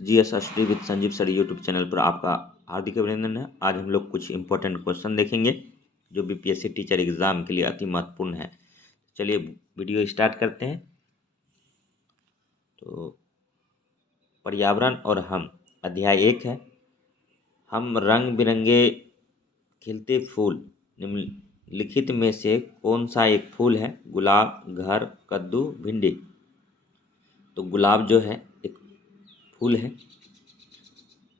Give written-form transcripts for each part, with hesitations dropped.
GS study with Sanjeev sir YouTube channel पर आपका हार्दिक अभिनंदन है। आज हम लोग कुछ इंपॉर्टेंट क्वेश्चन देखेंगे जो बीपीएससी टीचर एग्जाम के लिए अति महत्वपूर्ण है। चलिए वीडियो स्टार्ट करते हैं। तो पर्यावरण और हम, अध्याय 1 है। हम रंग बिरंगे खिलते फूल निम्नलिखित में से कौन सा एक फूल है? गुलाब, घर, कद्दू, भिंडी। तो गुलाब जो है एक फूल है।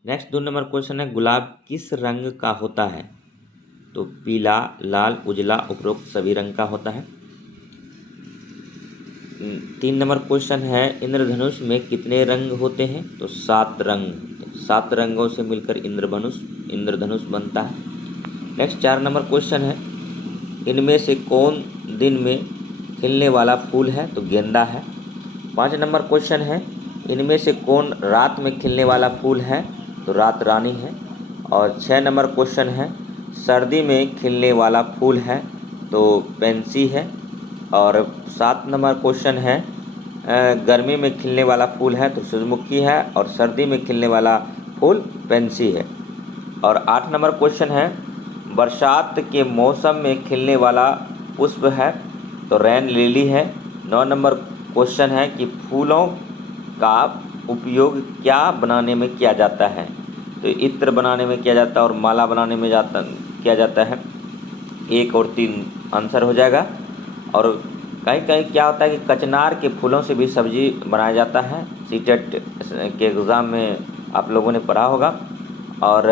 नेक्स्ट 2 नंबर क्वेश्चन है, गुलाब किस रंग का होता है? तो पीला, लाल, उजला, उपरोक्त सभी रंग का होता है। 3 नंबर क्वेश्चन है, इंद्रधनुष में कितने रंग होते हैं? तो 7 रंग। 7 रंगों से मिलकर इंद्रधनुष बनता है। नेक्स्ट 4 नंबर क्वेश्चन है, इनमें से कौन दिन में खिलने वाला फूल है? तो गेंदा है। 5 नंबर क्वेश्चन है, इनमें से कौन रात में खिलने वाला फूल है? तो रात रानी है। और 6 नंबर क्वेश्चन है, सर्दी में खिलने वाला फूल है? तो पेंसी है। और 7 नंबर क्वेश्चन है, गर्मी में खिलने वाला फूल है? तो सूरजमुखी है। और सर्दी में खिलने वाला फूल पेंसी है। और 8 नंबर क्वेश्चन है, बरसात के मौसम में खिलने वाला पुष्प है? तो रेन लिली है। 9 नंबर क्वेश्चन है कि फूलों का उपयोग क्या बनाने में किया जाता है? तो इत्र बनाने में किया जाता है और माला बनाने में किया जाता है। 1 और 3 आंसर हो जाएगा। और कहीं कहीं क्या होता है कि कचनार के फूलों से भी सब्जी बनाया जाता है। सीटेट के एग्ज़ाम में आप लोगों ने पढ़ा होगा। और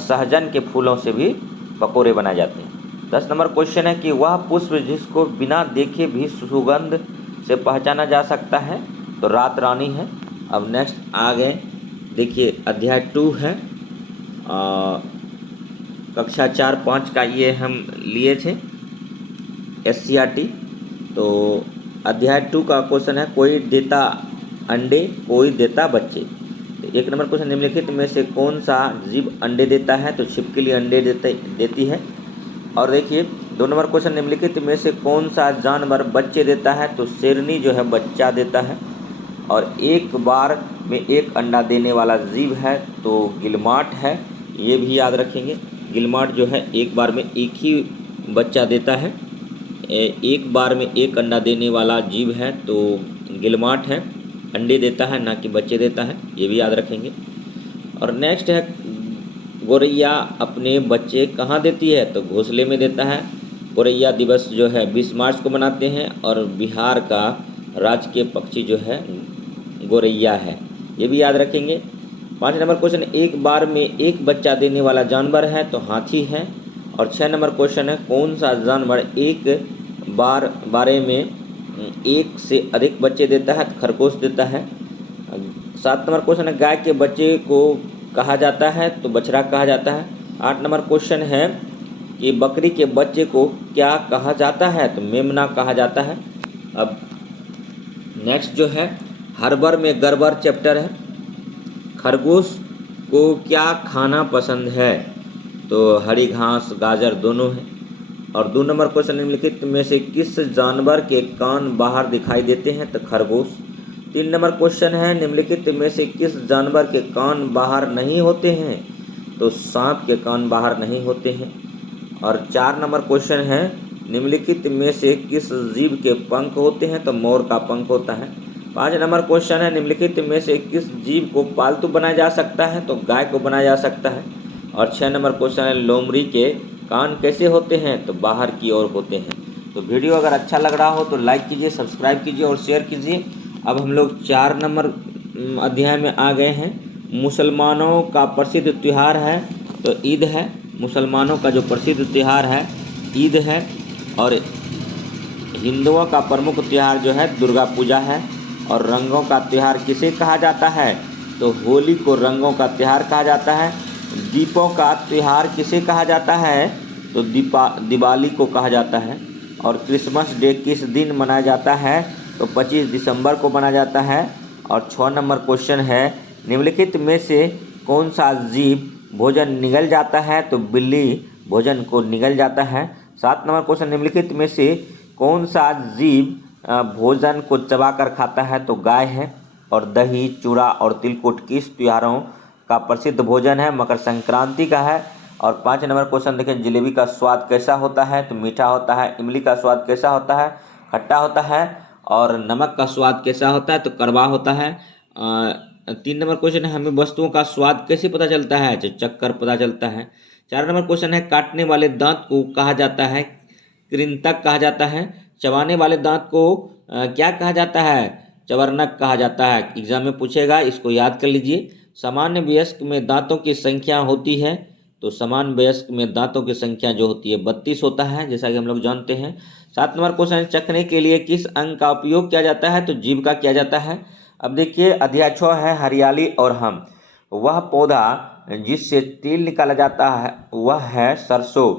सहजन के फूलों से भी पकोड़े बनाए जाते हैं। 10 नंबर क्वेश्चन है कि वह पुष्प जिसको बिना देखे भी सुगंध से पहचाना जा सकता है? तो रात रानी है। अब नेक्स्ट आ गए, देखिए अध्याय 2 है, कक्षा 4-5 का ये हम लिए थे SCRT। तो अध्याय 2 का क्वेश्चन है, कोई देता अंडे कोई देता बच्चे। तो 1 नंबर क्वेश्चन, निम्नलिखित में से कौन सा जीव अंडे देता है? तो छिपकली अंडे देती है। और देखिए 2 नंबर क्वेश्चन, निम्नलिखित में से कौन सा जानवर बच्चे देता है? तो शेरनी जो है बच्चा देता है। और एक बार में एक अंडा देने वाला जीव है तो गिलमाट है, ये भी याद रखेंगे। गिलमाट जो है एक बार में एक ही बच्चा देता है। एक बार में एक अंडा देने वाला जीव है तो गिलमाट है, अंडे देता है ना कि बच्चे देता है, ये भी याद रखेंगे। और नेक्स्ट है, गौरैया अपने बच्चे कहाँ देती है? तो घोंसले में देता है। गौरैया दिवस जो है 20 मार्च को मनाते हैं और बिहार का राजकीय पक्षी जो है गौरैया है, ये भी याद रखेंगे। 5 नंबर क्वेश्चन, एक बार में एक बच्चा देने वाला जानवर है? तो हाथी है। और 6 नंबर क्वेश्चन है, कौन सा जानवर एक बारे में एक से अधिक बच्चे देता है? तो खरगोश देता है। 7 नंबर क्वेश्चन है, गाय के बच्चे को कहा जाता है? तो बछड़ा कहा जाता है। 8 नंबर क्वेश्चन है कि बकरी के बच्चे को क्या कहा जाता है? तो मेमना कहा जाता है। अब नेक्स्ट जो है, हर्बर में गड़बड़ चैप्टर है। खरगोश को क्या खाना पसंद है? तो हरी घास, गाजर दोनों है। और 2 नंबर क्वेश्चन, निम्नलिखित में से किस जानवर के कान बाहर दिखाई देते हैं? तो खरगोश। 3 नंबर क्वेश्चन है, निम्नलिखित में से किस जानवर के कान बाहर नहीं होते हैं? तो सांप के कान बाहर नहीं होते हैं। और 4 नंबर क्वेश्चन है, निम्नलिखित में से किस जीव के पंख होते हैं? तो मोर का पंख होता है। 5 नंबर क्वेश्चन है, निम्नलिखित में से किस जीव को पालतू बनाया जा सकता है? तो गाय को बनाया जा सकता है। और 6 नंबर क्वेश्चन है, लोमड़ी के कान कैसे होते हैं? तो बाहर की ओर होते हैं। तो वीडियो अगर अच्छा लग रहा हो तो लाइक कीजिए, सब्सक्राइब कीजिए और शेयर कीजिए। अब हम लोग 4 नंबर अध्याय में आ गए हैं। मुसलमानों का प्रसिद्ध त्यौहार है तो ईद है। मुसलमानों का जो प्रसिद्ध त्यौहार है ईद है। और हिंदुओं का प्रमुख त्यौहार जो है दुर्गा पूजा है। और रंगों का त्यौहार किसे कहा जाता है? तो होली को रंगों का त्यौहार कहा जाता है। दीपों का त्यौहार किसे कहा जाता है? तो दिवाली को कहा जाता है। और क्रिसमस डे किस दिन मनाया जाता है? तो 25 दिसंबर को मनाया जाता है। और 6 नंबर क्वेश्चन है, निम्नलिखित में से कौन सा जीव भोजन निगल जाता है? तो बिल्ली भोजन को निगल जाता है। 7 नंबर क्वेश्चन, निम्नलिखित में से कौन सा जीव भोजन को चबाकर खाता है? तो गाय है। और दही, चूड़ा और तिलकुट किस त्योहारों का प्रसिद्ध भोजन है? मकर संक्रांति का है। और 5 नंबर क्वेश्चन देखें, जलेबी का स्वाद कैसा होता है? तो मीठा होता है। इमली का स्वाद कैसा होता है? खट्टा होता है। और नमक का स्वाद कैसा होता है? तो कड़वा होता है। 3 नंबर क्वेश्चन है, हमें वस्तुओं का स्वाद कैसे पता चलता है? तो चखकर पता चलता है। 4 नंबर क्वेश्चन है, काटने वाले दांत को कहा जाता है? कृंतक कहा जाता है। चबाने वाले दांत को क्या कहा जाता है? चवर्णक कहा जाता है। एग्जाम में पूछेगा, इसको याद कर लीजिए। सामान्य वयस्क में दांतों की संख्या होती है, तो सामान्य वयस्क में दांतों की संख्या जो होती है 32 होता है, जैसा कि हम लोग जानते हैं। 7 नंबर क्वेश्चन है, चखने के लिए किस अंग का उपयोग किया जाता है? तो जीभ का किया जाता है। अब देखिए अध्याय 6 है हरियाली और हम। वह पौधा जिससे तेल निकाला जाता है वह है सरसों,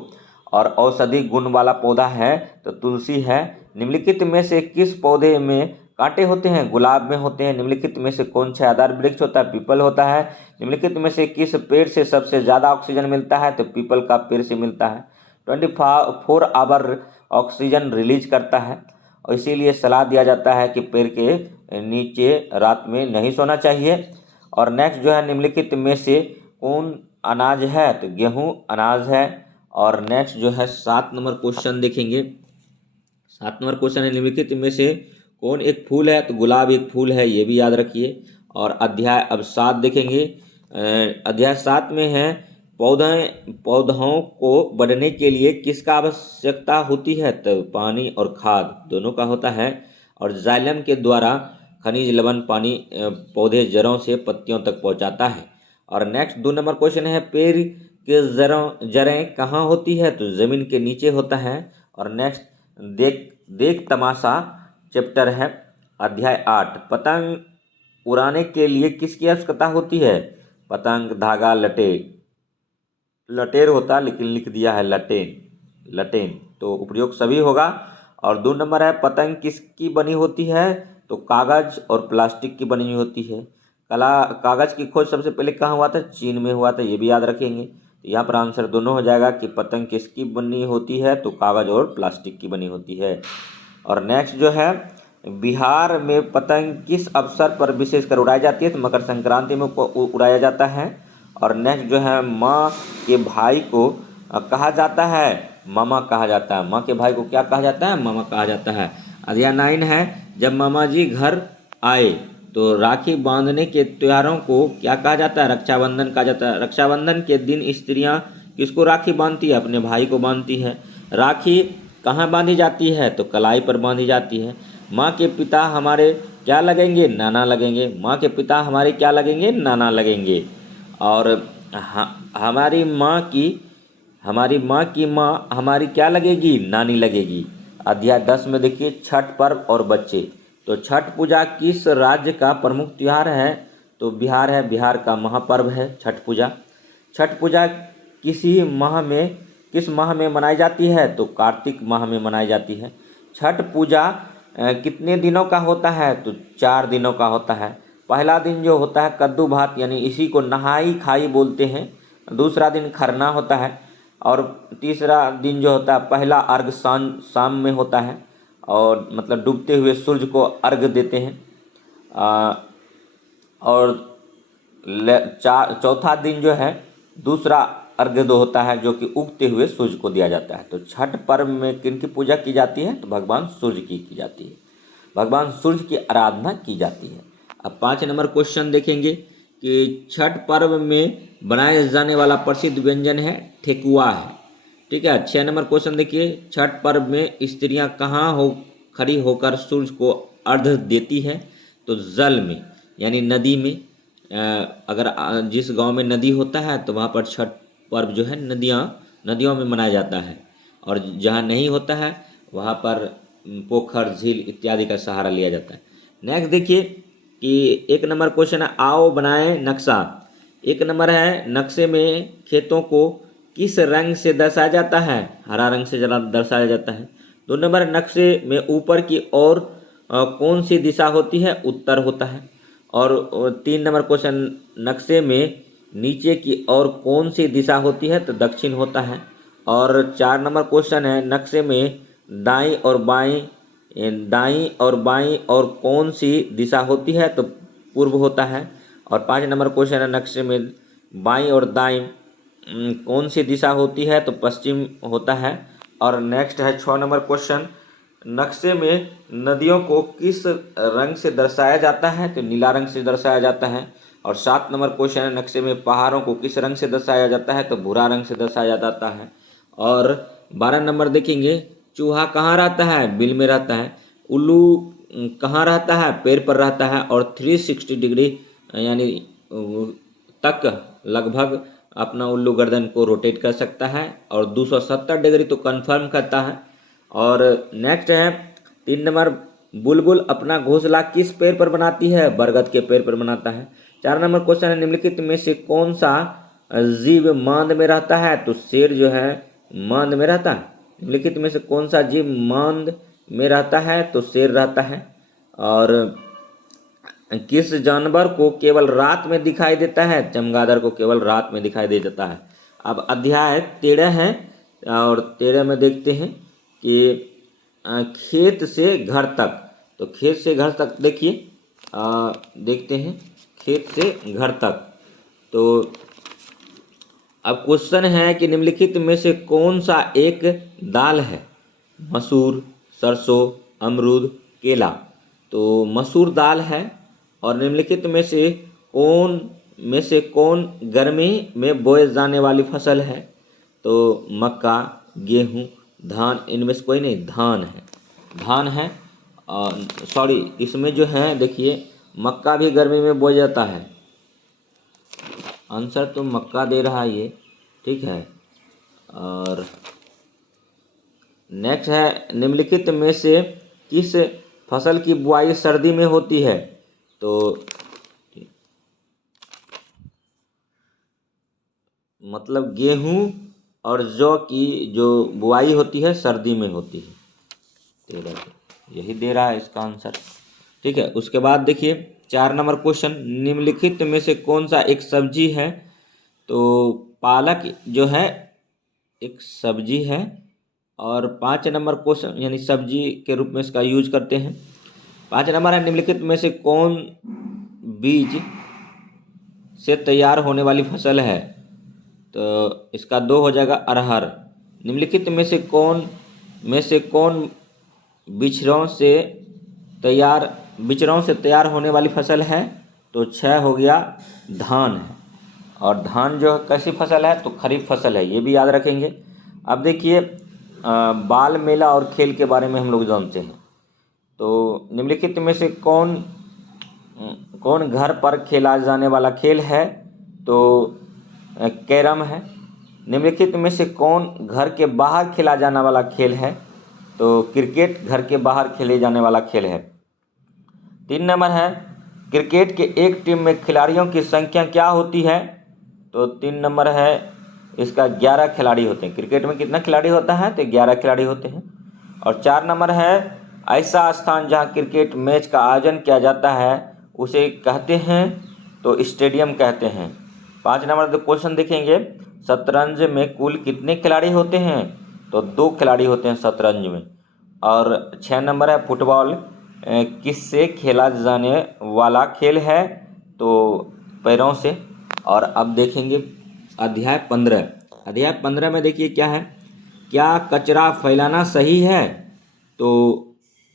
और औषधि गुण वाला पौधा है तो तुलसी है। निम्नलिखित में से किस पौधे में कांटे होते हैं? गुलाब में होते हैं। निम्नलिखित में से कौन छायादार वृक्ष होता है? पीपल होता है। निम्नलिखित में से किस पेड़ से सबसे ज़्यादा ऑक्सीजन मिलता है? तो पीपल का पेड़ से मिलता है। 24 आवर ऑक्सीजन रिलीज करता है, और इसीलिए सलाह दिया जाता है कि पेड़ के नीचे रात में नहीं सोना चाहिए। और नेक्स्ट जो है, निम्नलिखित में से कौन अनाज है? तो गेहूँ अनाज है। और नेक्स्ट जो है 7 नंबर क्वेश्चन देखेंगे। 7 नंबर क्वेश्चन है, निम्नलिखित में से कौन एक फूल है? तो गुलाब एक फूल है, ये भी याद रखिए। और अध्याय अब 7 देखेंगे। अध्याय 7 में है, पौधों को बढ़ने के लिए किसका आवश्यकता होती है? तो पानी और खाद दोनों का होता है। और जाइलम के द्वारा खनिज लवण पानी पौधे जड़ों से पत्तियों तक पहुंचाता है। और नेक्स्ट 2 नंबर क्वेश्चन है, पेड़ के जड़ें कहाँ होती है? तो जमीन के नीचे होता है। और नेक्स्ट देख देख तमाशा चैप्टर है अध्याय 8, पतंग उड़ाने के लिए किसकी आवश्यकता होती है? पतंग, धागा, लटेर होता, लेकिन लिख दिया है लटेन, तो उपयोग सभी होगा। और 2 नंबर है, पतंग किसकी बनी होती है? तो कागज और प्लास्टिक की बनी होती है। कागज की खोज सबसे पहले कहाँ हुआ था? चीन में हुआ था, ये भी याद रखेंगे। तो यहाँ पर आंसर दोनों हो जाएगा कि पतंग किसकी बनी होती है? तो कागज और प्लास्टिक की बनी होती है। और नेक्स्ट जो है, बिहार में पतंग किस अवसर पर विशेषकर उड़ाई जाती है? तो मकर संक्रांति में उड़ाया जाता है। और नेक्स्ट जो है, माँ के भाई को कहा जाता है? मामा कहा जाता है। माँ के भाई को क्या कहा जाता है? मामा कहा जाता है। अध्याय 9 है, जब मामा जी घर आए, तो राखी बांधने के त्योहारों को क्या कहा जाता है? रक्षाबंधन कहा जाता है। रक्षाबंधन के दिन स्त्रियां किसको राखी बांधती है? अपने भाई को बांधती है। राखी कहाँ बांधी जाती है? तो कलाई पर बांधी जाती है। माँ के पिता हमारे क्या लगेंगे? नाना लगेंगे। माँ के पिता हमारे क्या लगेंगे? नाना लगेंगे। और हमारी माँ की माँ हमारी क्या लगेगी? नानी लगेगी। अध्याय 10 में देखिए, छठ पर्व और बच्चे। तो छठ पूजा किस राज्य का प्रमुख त्योहार है? तो बिहार है, बिहार का महापर्व है छठ पूजा। छठ पूजा किस माह में मनाई जाती है? तो कार्तिक माह में मनाई जाती है। छठ पूजा कितने दिनों का होता है? तो 4 दिनों का होता है। पहला दिन जो होता है कद्दू भात, यानी इसी को नहाई खाई बोलते हैं। दूसरा दिन खरना होता है। और तीसरा दिन जो होता है पहला अर्घ शाम में होता है, और मतलब डूबते हुए सूर्य को अर्घ देते हैं। और चौथा दिन जो है दूसरा अर्घ्य दो होता है, जो कि उगते हुए सूर्य को दिया जाता है। तो छठ पर्व में किनकी पूजा की जाती है? तो भगवान सूर्य की जाती है। भगवान सूर्य की आराधना की जाती है। अब 5 नंबर क्वेश्चन देखेंगे कि छठ पर्व में बनाए जाने वाला प्रसिद्ध व्यंजन है ठेकुआ है। ठीक है। 6 नंबर क्वेश्चन देखिए, छठ पर्व में स्त्रियां कहाँ खड़ी होकर सूर्य को अर्घ्य देती है? तो जल में, यानी नदी में। अगर जिस गांव में नदी होता है तो वहाँ पर छठ पर्व जो है नदियों में मनाया जाता है। और जहाँ नहीं होता है वहाँ पर पोखर, झील इत्यादि का सहारा लिया जाता है। नेक्स्ट देखिए कि 1 नंबर क्वेश्चन है, आओ बनाएं नक्शा। 1 नंबर है, नक्शे में खेतों को किस रंग से दर्शाया जाता है? हरा रंग से दर्शाया जाता है। 2 नंबर, नक्शे में ऊपर की ओर कौन सी दिशा होती है? उत्तर होता है। और 3 नंबर क्वेश्चन, नक्शे में नीचे की ओर कौन सी दिशा होती है? तो दक्षिण होता है। और 4 नंबर क्वेश्चन है, नक्शे में दाईं और बाईं और कौन सी दिशा होती है? तो पूर्व होता है। और 5 नंबर क्वेश्चन है, नक्शे में बाईं और दाईं कौन सी दिशा होती है? तो पश्चिम होता है। और नेक्स्ट है 6 नंबर क्वेश्चन, नक्शे में नदियों को किस रंग से दर्शाया जाता है? तो नीला रंग से दर्शाया जाता है। और 7 नंबर क्वेश्चन है, नक्शे में पहाड़ों को किस रंग से दर्शाया जाता है? तो भूरा रंग से दर्शाया जाता है। और 12 नंबर देखेंगे, चूहा कहाँ रहता है? बिल में रहता है। उल्लू कहाँ रहता है? पेड़ पर रहता है। और 360 डिग्री यानी तक लगभग अपना उल्लू गर्दन को रोटेट कर सकता है। और 270 डिग्री तो कंफर्म करता है। और नेक्स्ट है 3 नंबर, बुलबुल अपना घोंसला किस पेड़ पर बनाती है? बरगद के पेड़ पर बनाता है। 4 नंबर क्वेश्चन है, निम्नलिखित में से कौन सा जीव मांद में रहता है? तो शेर जो है मांद में रहता है। निम्नलिखित में से कौन सा जीव मांद में रहता है? तो शेर रहता है। और किस जानवर को केवल रात में दिखाई देता है? चमगादड़ को केवल रात में दिखाई दे देता है। अब अध्याय 13 है और 13 में देखते हैं कि खेत से घर तक। तो खेत से घर तक देखिए, देखते हैं खेत से घर तक। तो अब क्वेश्चन है कि निम्नलिखित में से कौन सा एक दाल है? मसूर, सरसों, अमरूद, केला। तो मसूर दाल है। और निम्नलिखित में से कौन गर्मी में बोए जाने वाली फसल है? तो मक्का, गेहूँ, धान। इनमें से कोई नहीं, धान है, धान है। सॉरी, इसमें जो है देखिए मक्का भी गर्मी में बोया जाता है। आंसर तो मक्का दे रहा है ये, ठीक है। और नेक्स्ट है, निम्नलिखित में से किस फसल की बुआई सर्दी में होती है? तो मतलब गेहूं और जौ की जो बुआई होती है सर्दी में होती है। यही दे रहा है इसका आंसर, ठीक है। उसके बाद देखिए 4 नंबर क्वेश्चन, निम्नलिखित में से कौन सा एक सब्जी है? तो पालक जो है एक सब्जी है। और 5 नंबर क्वेश्चन यानी सब्जी के रूप में इसका यूज करते हैं। 5 नंबर है, निम्नलिखित में से कौन बीज से तैयार होने वाली फसल है? तो इसका 2 हो जाएगा, अरहर। निम्नलिखित में से कौन बिचरों से तैयार होने वाली फसल है? तो 6 हो गया, धान है। और धान जो कैसी फसल है? तो खरीफ फसल है, ये भी याद रखेंगे। अब देखिए बाल मेला और खेल के बारे में हम लोग जानते हैं। तो निम्नलिखित में से कौन घर पर खेला जाने वाला खेल है? तो कैरम है। निम्नलिखित में से कौन घर के बाहर खेला जाने वाला खेल है? तो क्रिकेट घर के बाहर खेले जाने वाला खेल है। 3 नंबर है, क्रिकेट के एक टीम में खिलाड़ियों की संख्या क्या होती है? तो 3 नंबर है इसका 11 खिलाड़ी होते हैं। क्रिकेट में कितना खिलाड़ी होता है? तो 11 खिलाड़ी होते हैं। और 4 नंबर है, ऐसा स्थान जहां क्रिकेट मैच का आयोजन किया जाता है उसे कहते हैं? तो स्टेडियम कहते हैं। 5 नंबर क्वेश्चन देखेंगे, शतरंज में कुल कितने खिलाड़ी होते हैं? तो 2 खिलाड़ी होते हैं शतरंज में। और 6 नंबर है, फुटबॉल किससे खेला जाने वाला खेल है? तो पैरों से। और अब देखेंगे अध्याय 15 में देखिए क्या है, क्या कचरा फैलाना सही है? तो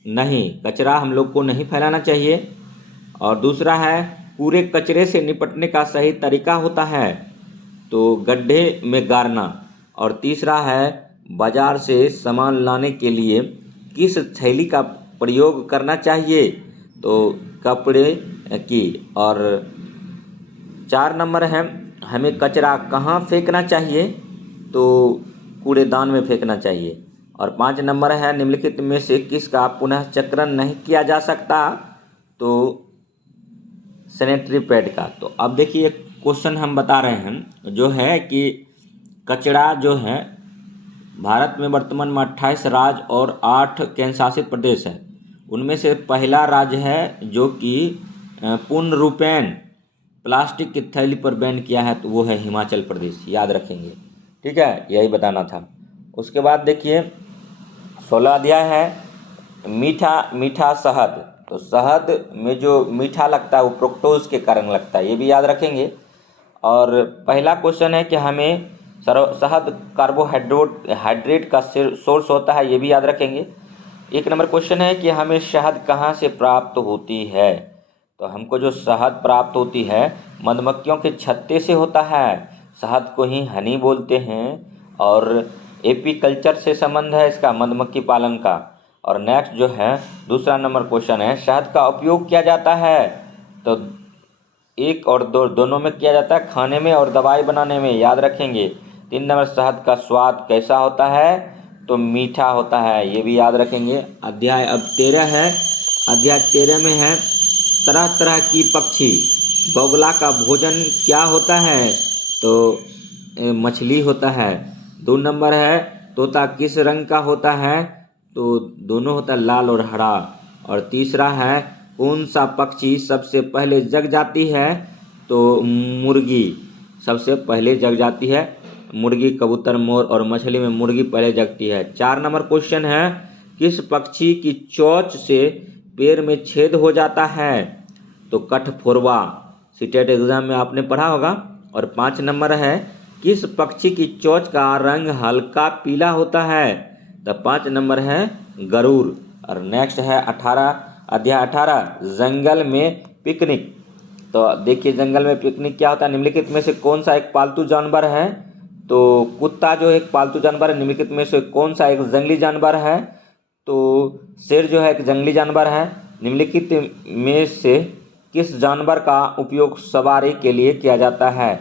नहीं, कचरा हम लोग को नहीं फैलाना चाहिए। और दूसरा है, पूरे कचरे से निपटने का सही तरीका होता है? तो गड्ढे में गाड़ना। और तीसरा है, बाजार से सामान लाने के लिए किस थैली का प्रयोग करना चाहिए? तो कपड़े की। और 4 नंबर है, हमें कचरा कहाँ फेंकना चाहिए? तो कूड़ेदान में फेंकना चाहिए। और 5 नंबर है, निम्नलिखित में से किसका पुनः चक्रण नहीं किया जा सकता? तो सैनिटरी पैड का। तो अब देखिए क्वेश्चन हम बता रहे हैं जो है कि कचरा जो है भारत में वर्तमान में 28 राज्य और 8 केंद्र शासित प्रदेश है। उनमें से पहला राज्य है जो कि पूर्ण रूपेण प्लास्टिक की थैली पर बैन किया है, तो वो है हिमाचल प्रदेश, याद रखेंगे, ठीक है। यही बताना था। उसके बाद देखिए 16 अध्याय है, मीठा मीठा शहद। तो शहद में जो मीठा लगता है वो फ्रुक्टोज के कारण लगता है, ये भी याद रखेंगे। और पहला क्वेश्चन है कि हमें शहद कार्बोहाइड्रेट का सोर्स होता है, ये भी याद रखेंगे। एक नंबर क्वेश्चन है कि हमें शहद कहाँ से प्राप्त होती है। तो हमको जो शहद प्राप्त होती है मधुमक्खियों के छत्ते से होता है, शहद को ही हनी बोलते हैं। और एपीकल्चर से संबंध है इसका, मधुमक्खी पालन का। और नेक्स्ट जो है दूसरा नंबर क्वेश्चन है, शहद का उपयोग किया जाता है। तो एक और दो दोनों में किया जाता है, खाने में और दवाई बनाने में, याद रखेंगे। 3 नंबर शहद का स्वाद कैसा होता है, तो मीठा होता है, ये भी याद रखेंगे। अध्याय अब 13 है। अध्याय 13 में है तरह तरह की पक्षी। बगुला का भोजन क्या होता है, तो मछली होता है। 2 नंबर है तोता किस रंग का होता है, तो दोनों होता है, लाल और हरा। और तीसरा है कौन सा पक्षी सबसे पहले जग जाती है, तो मुर्गी सबसे पहले जग जाती है। मुर्गी, कबूतर, मोर और मछली में मुर्गी पहले जगती है। 4 नंबर क्वेश्चन है किस पक्षी की चोंच से पैर में छेद हो जाता है, तो कठफोरवा, सीटेट एग्जाम में आपने पढ़ा होगा। और 5 नंबर है किस पक्षी की चोंच का रंग हल्का पीला होता है, तो 5 नंबर है गरुड़। और नेक्स्ट है 18, अध्याय 18 जंगल में पिकनिक। तो देखिए जंगल में पिकनिक क्या होता है, निम्नलिखित में से कौन सा एक पालतू जानवर है, तो कुत्ता जो एक पालतू जानवर है। निम्नलिखित में से कौन सा एक जंगली जानवर है, तो शेर जो है एक जंगली जानवर है। निम्नलिखित में से किस जानवर का उपयोग सवारी के लिए किया जाता है,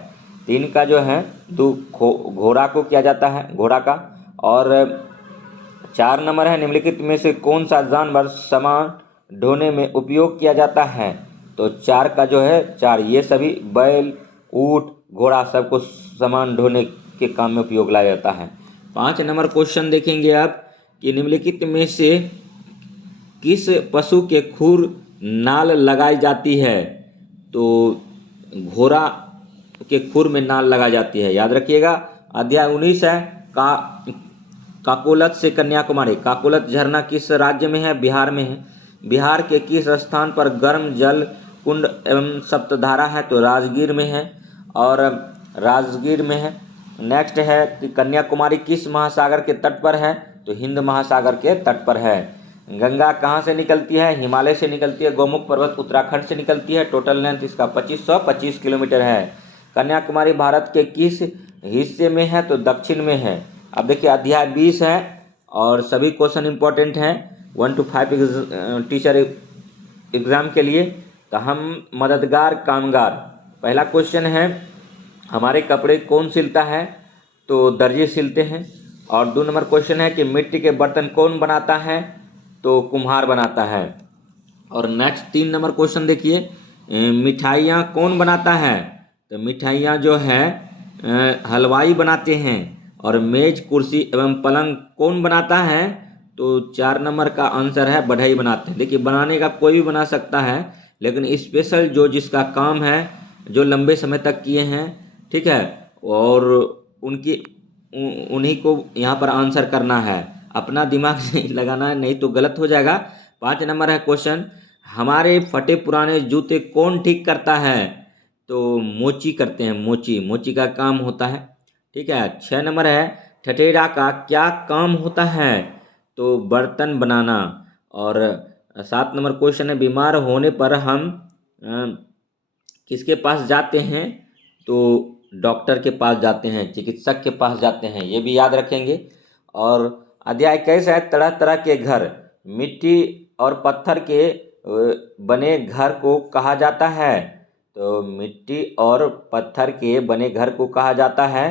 3 का जो है घोड़ा को किया जाता है, घोड़ा का। और 4 नंबर है निम्नलिखित में से कौन सा जानवर सामान ढोने में उपयोग किया जाता है, तो 4 का जो है 4, ये सभी बैल, ऊंट, घोड़ा सबको सामान ढोने के काम में उपयोग लाया जाता है। 5 नंबर क्वेश्चन देखेंगे आप कि निम्नलिखित में से किस पशु के खुर नाल लगाई जाती है, तो घोड़ा के खुर में नाल लगाई जाती है, याद रखिएगा। अध्याय 19 है काकोलत से कन्याकुमारी। काकोलत झरना किस राज्य में है, बिहार में है। बिहार के किस स्थान पर गर्म जल कुंड एवं सप्तधारा है, तो राजगीर में है, और राजगीर में है। नेक्स्ट है कि कन्याकुमारी किस महासागर के तट पर है, तो हिंद महासागर के तट पर है। गंगा कहाँ से निकलती है, हिमालय से निकलती है। गौमुख पर्वत उत्तराखंड से निकलती है। टोटल लेंथ इसका 2525 किलोमीटर है। कन्याकुमारी भारत के किस हिस्से में है, तो दक्षिण में है। अब देखिए अध्याय 20 है और सभी क्वेश्चन इंपॉर्टेंट हैं 1 to 5 टीचर एग्ज़ाम के लिए। तो हम मददगार कामगार, पहला क्वेश्चन है हमारे कपड़े कौन सिलता है, तो दर्जी सिलते हैं। और 2 नंबर क्वेश्चन है कि मिट्टी के बर्तन कौन बनाता है, तो कुम्हार बनाता है। और नेक्स्ट 3 नंबर क्वेश्चन देखिए मिठाइयाँ कौन बनाता है, तो मिठाइयाँ जो है हलवाई बनाते हैं। और मेज, कुर्सी एवं पलंग कौन बनाता है, तो 4 नंबर का आंसर है बढ़ई बनाते हैं। देखिए बनाने का कोई भी बना सकता है, लेकिन स्पेशल जो जिसका काम है, जो लंबे समय तक किए हैं, ठीक है, और उन्हीं को यहाँ पर आंसर करना है, अपना दिमाग नहीं लगाना है, नहीं तो गलत हो जाएगा। 5 नंबर है क्वेश्चन हमारे फटे पुराने जूते कौन ठीक करता है, तो मोची करते हैं, मोची का काम होता है, ठीक है। 6 नंबर है ठठेरा का क्या काम होता है, तो बर्तन बनाना। और 7 नंबर क्वेश्चन है बीमार होने पर हम किसके पास जाते हैं, तो डॉक्टर के पास जाते हैं, चिकित्सक के पास जाते हैं, ये भी याद रखेंगे। और अध्याय 21 है तरह तरह के घर। मिट्टी और पत्थर के बने घर को कहा जाता है, तो मिट्टी और पत्थर के बने घर को कहा जाता है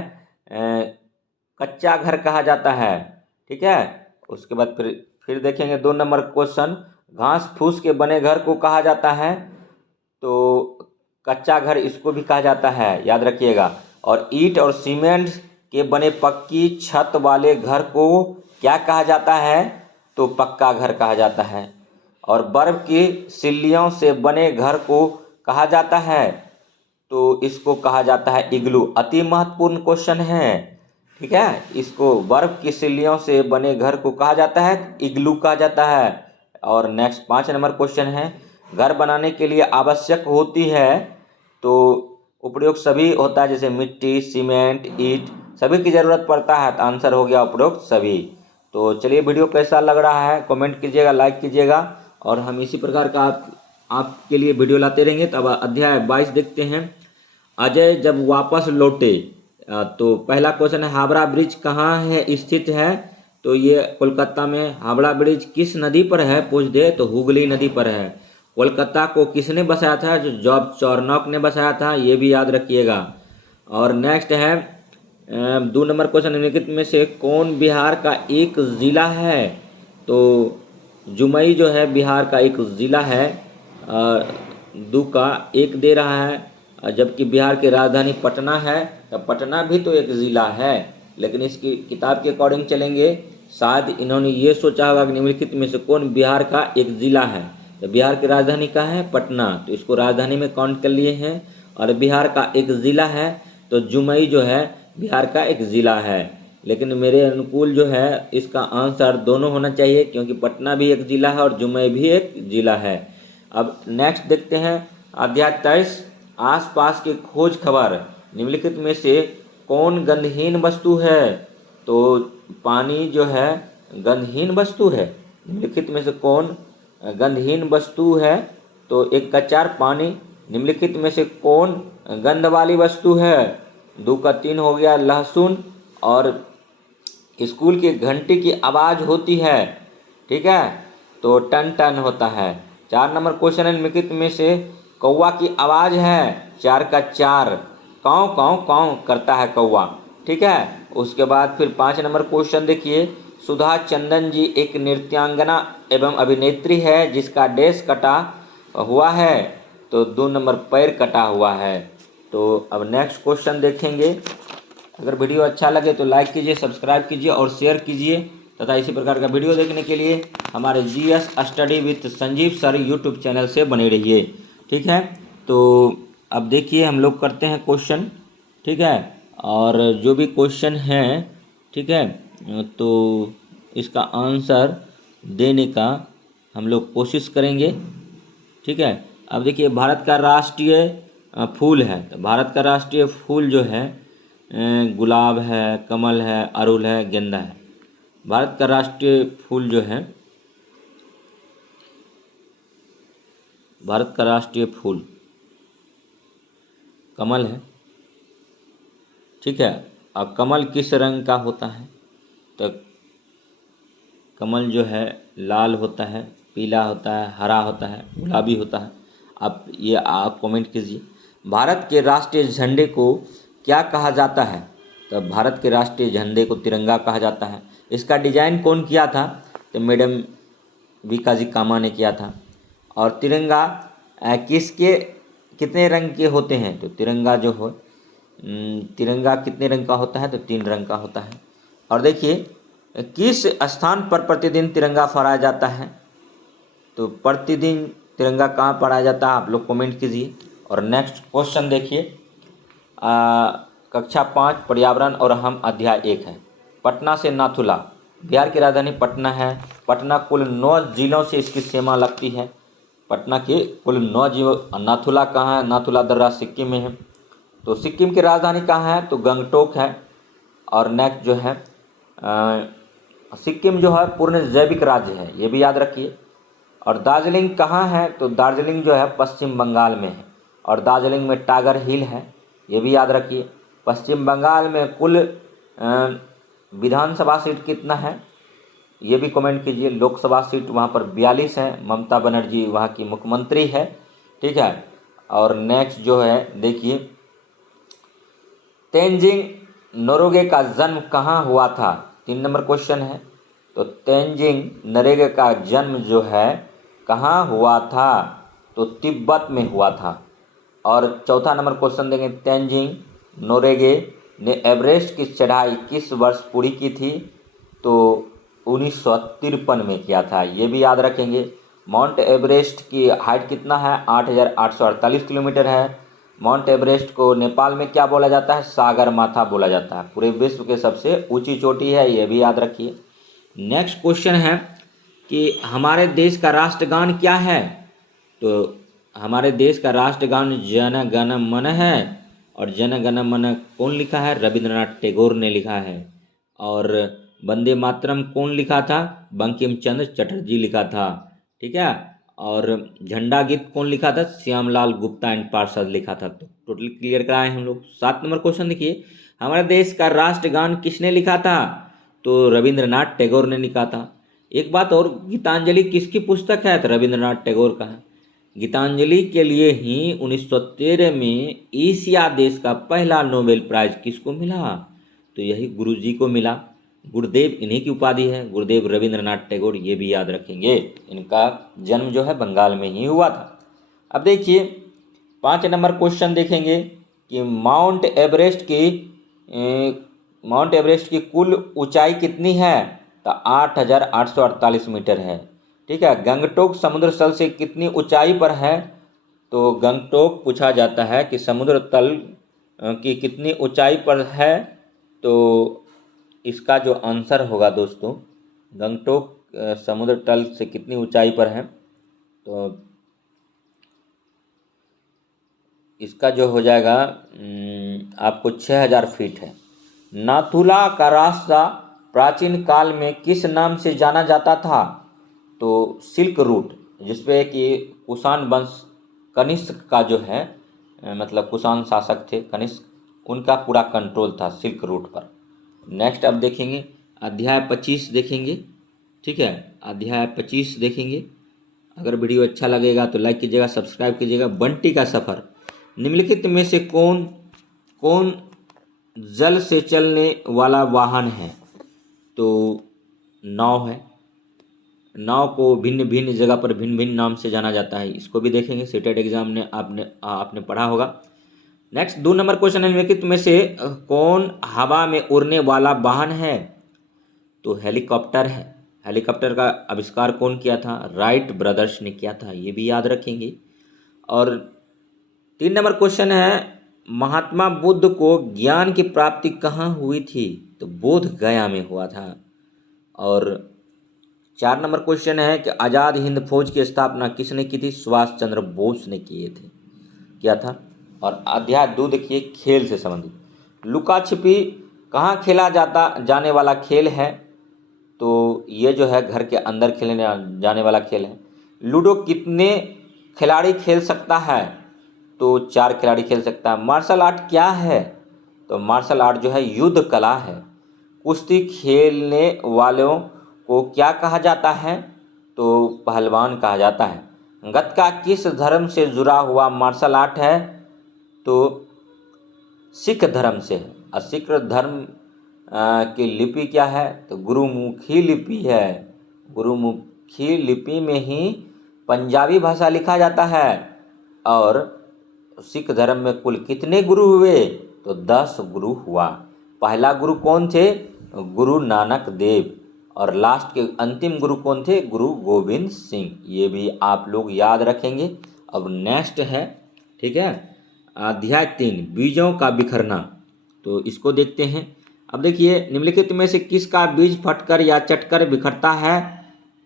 कच्चा घर कहा जाता है, ठीक है। उसके बाद फिर देखेंगे 2 नंबर क्वेश्चन घास फूस के बने घर को कहा जाता है, तो कच्चा घर इसको भी कहा जाता है, याद रखिएगा। और ईंट और सीमेंट के बने पक्की छत वाले घर को क्या कहा जाता है, तो पक्का घर कहा जाता है। और बर्फ की सिल्लियों से बने घर को कहा जाता है, तो इसको कहा जाता है इग्लू। अति महत्वपूर्ण क्वेश्चन है, ठीक है। इसको बर्फ की सिल्लियों से बने घर को कहा जाता है, इग्लू कहा जाता है। और नेक्स्ट 5 नंबर क्वेश्चन है, घर बनाने के लिए आवश्यक होती है तो उपयोग सभी होता है, जैसे मिट्टी, सीमेंट, ईंट सभी की ज़रूरत पड़ता है, तो आंसर हो गया उपरोक्त सभी। तो चलिए, वीडियो कैसा लग रहा है कमेंट कीजिएगा, लाइक कीजिएगा, और हम इसी प्रकार का आपके लिए वीडियो लाते रहेंगे। तब अध्याय 22 देखते हैं। अजय जब वापस लौटे, तो पहला क्वेश्चन है हावड़ा ब्रिज कहाँ है स्थित है, तो ये कोलकाता में। हावड़ा ब्रिज किस नदी पर है पूछ दे तो हुगली नदी पर है। कोलकाता को किसने बसाया था, जो जॉर्ज चार्नॉक ने बसाया था, ये भी याद रखिएगा। और नेक्स्ट है 2 नंबर क्वेश्चन, निम्नलिखित में से कौन बिहार का एक ज़िला है, तो जुमई जो है बिहार का एक ज़िला है। 2 का 1 दे रहा है, जबकि बिहार की राजधानी पटना है, तो पटना भी तो एक ज़िला है, लेकिन इसकी किताब के अकॉर्डिंग चलेंगे, शायद इन्होंने ये सोचा होगा कि निम्नलिखित में से कौन बिहार का एक ज़िला है। तो बिहार की राजधानी कहाँ है, पटना, तो इसको राजधानी में काउंट कर लिए हैं। और बिहार का एक ज़िला है, तो जुमई जो है बिहार का एक ज़िला है, लेकिन मेरे अनुकूल जो है इसका आंसर दोनों होना चाहिए, क्योंकि पटना भी एक ज़िला है और जुमई भी एक ज़िला है। अब नेक्स्ट देखते हैं अध्याय 23, आसपास की खोज खबर, निम्नलिखित में से कौन गंधहीन वस्तु है, तो पानी जो है गंधहीन वस्तु है। निम्नलिखित में से कौन गंधहीन वस्तु है, तो 1 का 4 पानी। निम्नलिखित में से कौन गंध वाली वस्तु है, 2 का 3 हो गया लहसुन। और स्कूल की घंटी की आवाज़ होती है, ठीक है, तो टन टन होता है। 4 नंबर क्वेश्चन है, निम्नलिखित में से कौवा की आवाज़ है, 4 का 4 काँव काँव काँव करता है कौवा, ठीक है। उसके बाद फिर 5 नंबर क्वेश्चन देखिए, सुधा चंदन जी एक नृत्यांगना एवं अभिनेत्री है जिसका डैश कटा हुआ है, तो 2 नंबर पैर कटा हुआ है। तो अब नेक्स्ट क्वेश्चन देखेंगे। अगर वीडियो अच्छा लगे तो लाइक कीजिए, सब्सक्राइब कीजिए और शेयर कीजिए, तथा इसी प्रकार का वीडियो देखने के लिए हमारे GS study with Sanjeev sir YouTube channel से बने रहिए, ठीक है। तो अब देखिए हम लोग करते हैं क्वेश्चन, ठीक है, और जो भी क्वेश्चन है, ठीक है, तो इसका आंसर देने का हम लोग कोशिश करेंगे, ठीक है। अब देखिए, भारत का राष्ट्रीय फूल है, तो भारत का राष्ट्रीय फूल जो है गुलाब है, कमल है, अड़हुल है, गेंदा है। भारत का राष्ट्रीय फूल जो है, भारत का राष्ट्रीय फूल कमल है, ठीक है। अब कमल किस रंग का होता है, तो कमल जो है लाल होता है, पीला होता है, हरा होता है, गुलाबी होता है। आप कमेंट कीजिए। भारत के राष्ट्रीय झंडे को क्या कहा जाता है, तो भारत के राष्ट्रीय झंडे को तिरंगा कहा जाता है। इसका डिजाइन कौन किया था, तो मैडम वीकाजी कामा ने किया था। और तिरंगा किसके कितने रंग के होते हैं, तो तिरंगा जो हो तिरंगा कितने रंग का होता है, तो 3 रंग का होता है। और देखिए, किस स्थान पर प्रतिदिन तिरंगा फहराया जाता है, तो प्रतिदिन तिरंगा कहाँ फहराया जाता है, आप लोग कमेंट कीजिए। और नेक्स्ट क्वेश्चन देखिए, कक्षा 5 पर्यावरण और हम अध्याय 1 है। पटना से नाथुला, बिहार की राजधानी पटना है। पटना कुल 9 जिलों से इसकी सीमा लगती है। पटना के कुल 9 जिलों। नाथुला कहाँ है, नाथुला दर्रा सिक्किम में है। तो सिक्किम की राजधानी कहाँ है, तो गंगटोक है। और नेक्स्ट जो है सिक्किम जो है पूर्ण जैविक राज्य है, ये भी याद रखिए। और दार्जिलिंग कहाँ है, तो दार्जिलिंग जो है पश्चिम बंगाल में है, और दार्जिलिंग में टाइगर हिल है, ये भी याद रखिए। पश्चिम बंगाल में कुल विधानसभा सीट कितना है, ये भी कमेंट कीजिए। लोकसभा सीट वहाँ पर 42 है, ममता बनर्जी वहाँ की मुख्यमंत्री है, ठीक है। और नेक्स्ट जो है देखिए, तेंजिंग नोरोगे का जन्म कहाँ हुआ था, 3 नंबर क्वेश्चन है। तो तेंजिंग नोरोगे का जन्म जो है कहाँ हुआ था, तो तिब्बत में हुआ था। और चौथा नंबर क्वेश्चन देंगे, तेंजिंग नोरोगे ने एवरेस्ट की चढ़ाई किस वर्ष पूरी की थी, तो 1953 में किया था, ये भी याद रखेंगे। माउंट एवरेस्ट की हाइट कितना है, 8,848 किलोमीटर है। माउंट एवरेस्ट को नेपाल में क्या बोला जाता है, सागर माथा बोला जाता है। पूरे विश्व के सबसे ऊंची चोटी है, ये भी याद रखिए। नेक्स्ट क्वेश्चन है, कि हमारे देश का राष्ट्रगान क्या है। तो हमारे देश का राष्ट्रगान जन गण मन है। और जन गण मन कौन लिखा है? रविंद्रनाथ टैगोर ने लिखा है। और वंदे मातरम कौन लिखा था? बंकिम चंद्र चटर्जी लिखा था। ठीक है। और झंडा गीत कौन लिखा था? श्यामलाल गुप्ता एंड पार्षद लिखा था। तो टोटल क्लियर कराए हम लोग। 7 नंबर क्वेश्चन देखिए, हमारे देश का राष्ट्रगान किसने लिखा था? तो रविंद्रनाथ टैगोर ने लिखा था। एक बात और, गीतांजलि किसकी पुस्तक है? तो रविंद्रनाथ टैगोर का है। गीतांजलि के लिए ही 1913 में एशिया देश का पहला नोबेल प्राइज किसको मिला? तो यही गुरु जी को मिला। गुरुदेव इन्हीं की उपाधि है, गुरुदेव रविंद्रनाथ टैगोर, ये भी याद रखेंगे। इनका जन्म जो है बंगाल में ही हुआ था। अब देखिए 5 नंबर क्वेश्चन देखेंगे कि माउंट एवरेस्ट की कुल ऊंचाई कितनी है? तो 8,848 मीटर है। ठीक है। गंगटोक समुद्र तल से कितनी ऊंचाई पर है? तो गंगटोक पूछा जाता है कि समुद्र तल की कितनी ऊंचाई पर है। तो इसका जो आंसर होगा दोस्तों, गंगटोक समुद्र तल से कितनी ऊंचाई पर है, तो इसका जो हो जाएगा आपको 6,000 फीट है। नाथुला का रास्ता प्राचीन काल में किस नाम से जाना जाता था? तो सिल्क रूट, जिसपे कि कुषाण वंश कनिष्क का जो है मतलब कुषाण शासक थे कनिष्क, उनका पूरा कंट्रोल था सिल्क रूट पर। नेक्स्ट अब देखेंगे अध्याय 25 देखेंगे। ठीक है, अध्याय 25 देखेंगे। अगर वीडियो अच्छा लगेगा तो लाइक कीजिएगा, सब्सक्राइब कीजिएगा। बंटी का सफ़र, निम्नलिखित में से कौन कौन जल से चलने वाला वाहन है? तो नाव है। नाव को भिन्न भिन्न जगह पर भिन्न भिन्न नाम से जाना जाता है। इसको भी देखेंगे, सीटेट एग्जाम ने आपने पढ़ा होगा। नेक्स्ट 2 नंबर क्वेश्चन है, निम्नलिखित में से कौन हवा में उड़ने वाला वाहन है? तो हेलीकॉप्टर है। हेलीकॉप्टर का आविष्कार कौन किया था? राइट ब्रदर्स ने किया था, ये भी याद रखेंगे। और 3 नंबर क्वेश्चन है, महात्मा बुद्ध को ज्ञान की प्राप्ति कहाँ हुई थी? तो बोध गया में हुआ था। और 4 नंबर क्वेश्चन है कि आज़ाद हिंद फौज की स्थापना किसने की थी? सुभाष चंद्र बोस ने किया था। और अध्याय 2 देखिए, खेल से संबंधित। लुका छिपी कहाँ खेला जाने वाला खेल है? तो ये जो है घर के अंदर खेलने जाने वाला खेल है। लूडो कितने खिलाड़ी खेल सकता है? तो 4 खिलाड़ी खेल सकता है। मार्शल आर्ट क्या है? तो मार्शल आर्ट जो है युद्ध कला है। कुश्ती खेलने वालों को क्या कहा जाता है? तो पहलवान कहा जाता है। गतका किस धर्म से जुड़ा हुआ मार्शल आर्ट है? तो सिख धर्म से है। और सिख धर्म की लिपि क्या है? तो गुरुमुखी लिपि है। गुरुमुखी लिपि में ही पंजाबी भाषा लिखा जाता है। और सिख धर्म में कुल कितने गुरु हुए? तो 10 गुरु हुआ। पहला गुरु कौन थे? गुरु नानक देव। और लास्ट के अंतिम गुरु कौन थे? गुरु गोविंद सिंह। ये भी आप लोग याद रखेंगे। अब नेक्स्ट है, ठीक है, अध्याय 3 बीजों का बिखरना। तो इसको देखते हैं। अब देखिए निम्नलिखित में से किसका बीज फटकर या चटकर बिखरता है?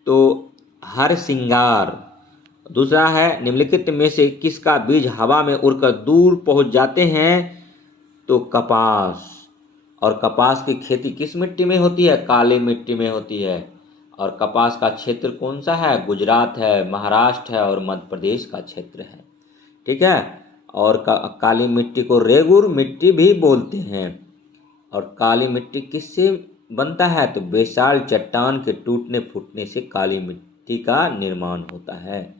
तो हर सिंगार। दूसरा है, निम्नलिखित में से किसका बीज हवा में उड़कर दूर पहुंच जाते हैं? तो कपास। और कपास की खेती किस मिट्टी में होती है? काली मिट्टी में होती है। और कपास का क्षेत्र कौन सा है? गुजरात है, महाराष्ट्र है और मध्य प्रदेश का क्षेत्र है। ठीक है। और काली मिट्टी को रेगुर मिट्टी भी बोलते हैं। और काली मिट्टी किससे बनता है? तो बेसाल्ट चट्टान के टूटने फूटने से काली मिट्टी का निर्माण होता है।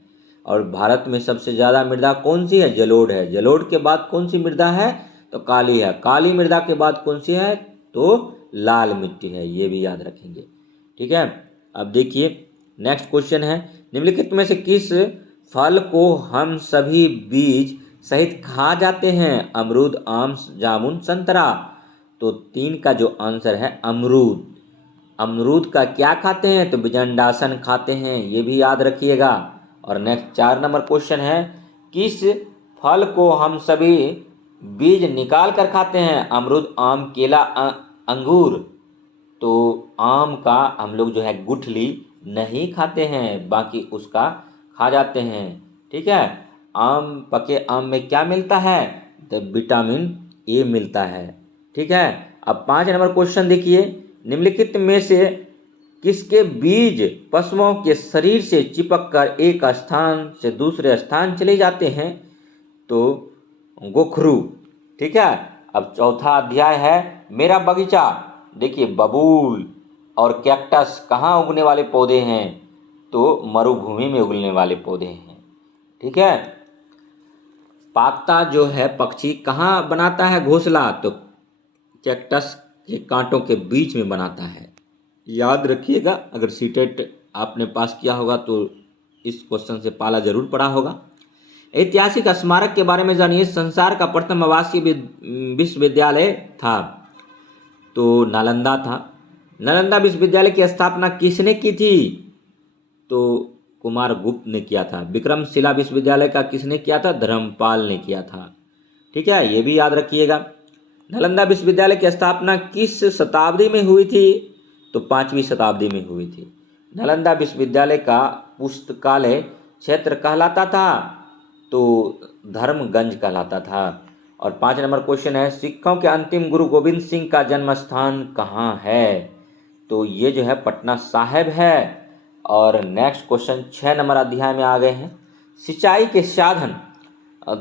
और भारत में सबसे ज़्यादा मृदा कौन सी है? जलोढ़ है। जलोढ़ के बाद कौन सी मृदा है? तो काली है। काली मृदा के बाद कौन सी है? तो लाल मिट्टी है। ये भी याद रखेंगे। ठीक है। अब देखिए नेक्स्ट क्वेश्चन है, निम्नलिखित में से किस फल को हम सभी बीज सहित खा जाते हैं? अमरूद, आम, जामुन, संतरा। तो 3 का जो आंसर है अमरूद। अमरूद का क्या खाते हैं? तो बीजांडासन खाते हैं। ये भी याद रखिएगा। और नेक्स्ट 4 नंबर क्वेश्चन है, किस फल को हम सभी बीज निकाल कर खाते हैं? अमरूद, आम, केला, अंगूर। तो आम का हम लोग जो है गुठली नहीं खाते हैं, बाकी उसका खा जाते हैं। ठीक है, आम, पके आम में क्या मिलता है? तो विटामिन ए मिलता है। ठीक है, अब 5 नंबर क्वेश्चन देखिए, निम्नलिखित में से किसके बीज पशुओं के शरीर से चिपक कर एक स्थान से दूसरे स्थान चले जाते हैं? तो गोखरू। ठीक है, अब चौथा अध्याय है मेरा बगीचा। देखिए, बबूल और कैक्टस कहाँ उगने वाले पौधे हैं? तो मरुभूमि में उगने वाले पौधे हैं। ठीक है, पाता जो है पक्षी कहाँ बनाता है घोंसला? तो कैक्टस के कांटों के बीच में बनाता है। याद रखिएगा, अगर सीटेट आपने पास किया होगा तो इस क्वेश्चन से पाला जरूर पड़ा होगा। ऐतिहासिक स्मारक के बारे में जानिए। संसार का प्रथम आवासीय विश्वविद्यालय था तो नालंदा था। नालंदा विश्वविद्यालय की स्थापना किसने की थी? तो कुमार गुप्त ने किया था। विक्रमशिला विश्वविद्यालय का किसने किया था? धर्मपाल ने किया था। ठीक है, ये भी याद रखिएगा। नालंदा विश्वविद्यालय की स्थापना किस शताब्दी में हुई थी? तो 5वीं शताब्दी में हुई थी। नालंदा विश्वविद्यालय का पुस्तकालय क्षेत्र कहलाता था तो धर्मगंज कहलाता था। और 5 नंबर क्वेश्चन है, सिखों के अंतिम गुरु गोविंद सिंह का जन्म स्थान कहाँ है? तो ये जो है पटना साहिब है। और नेक्स्ट क्वेश्चन 6 नंबर अध्याय में आ गए हैं। सिंचाई के साधन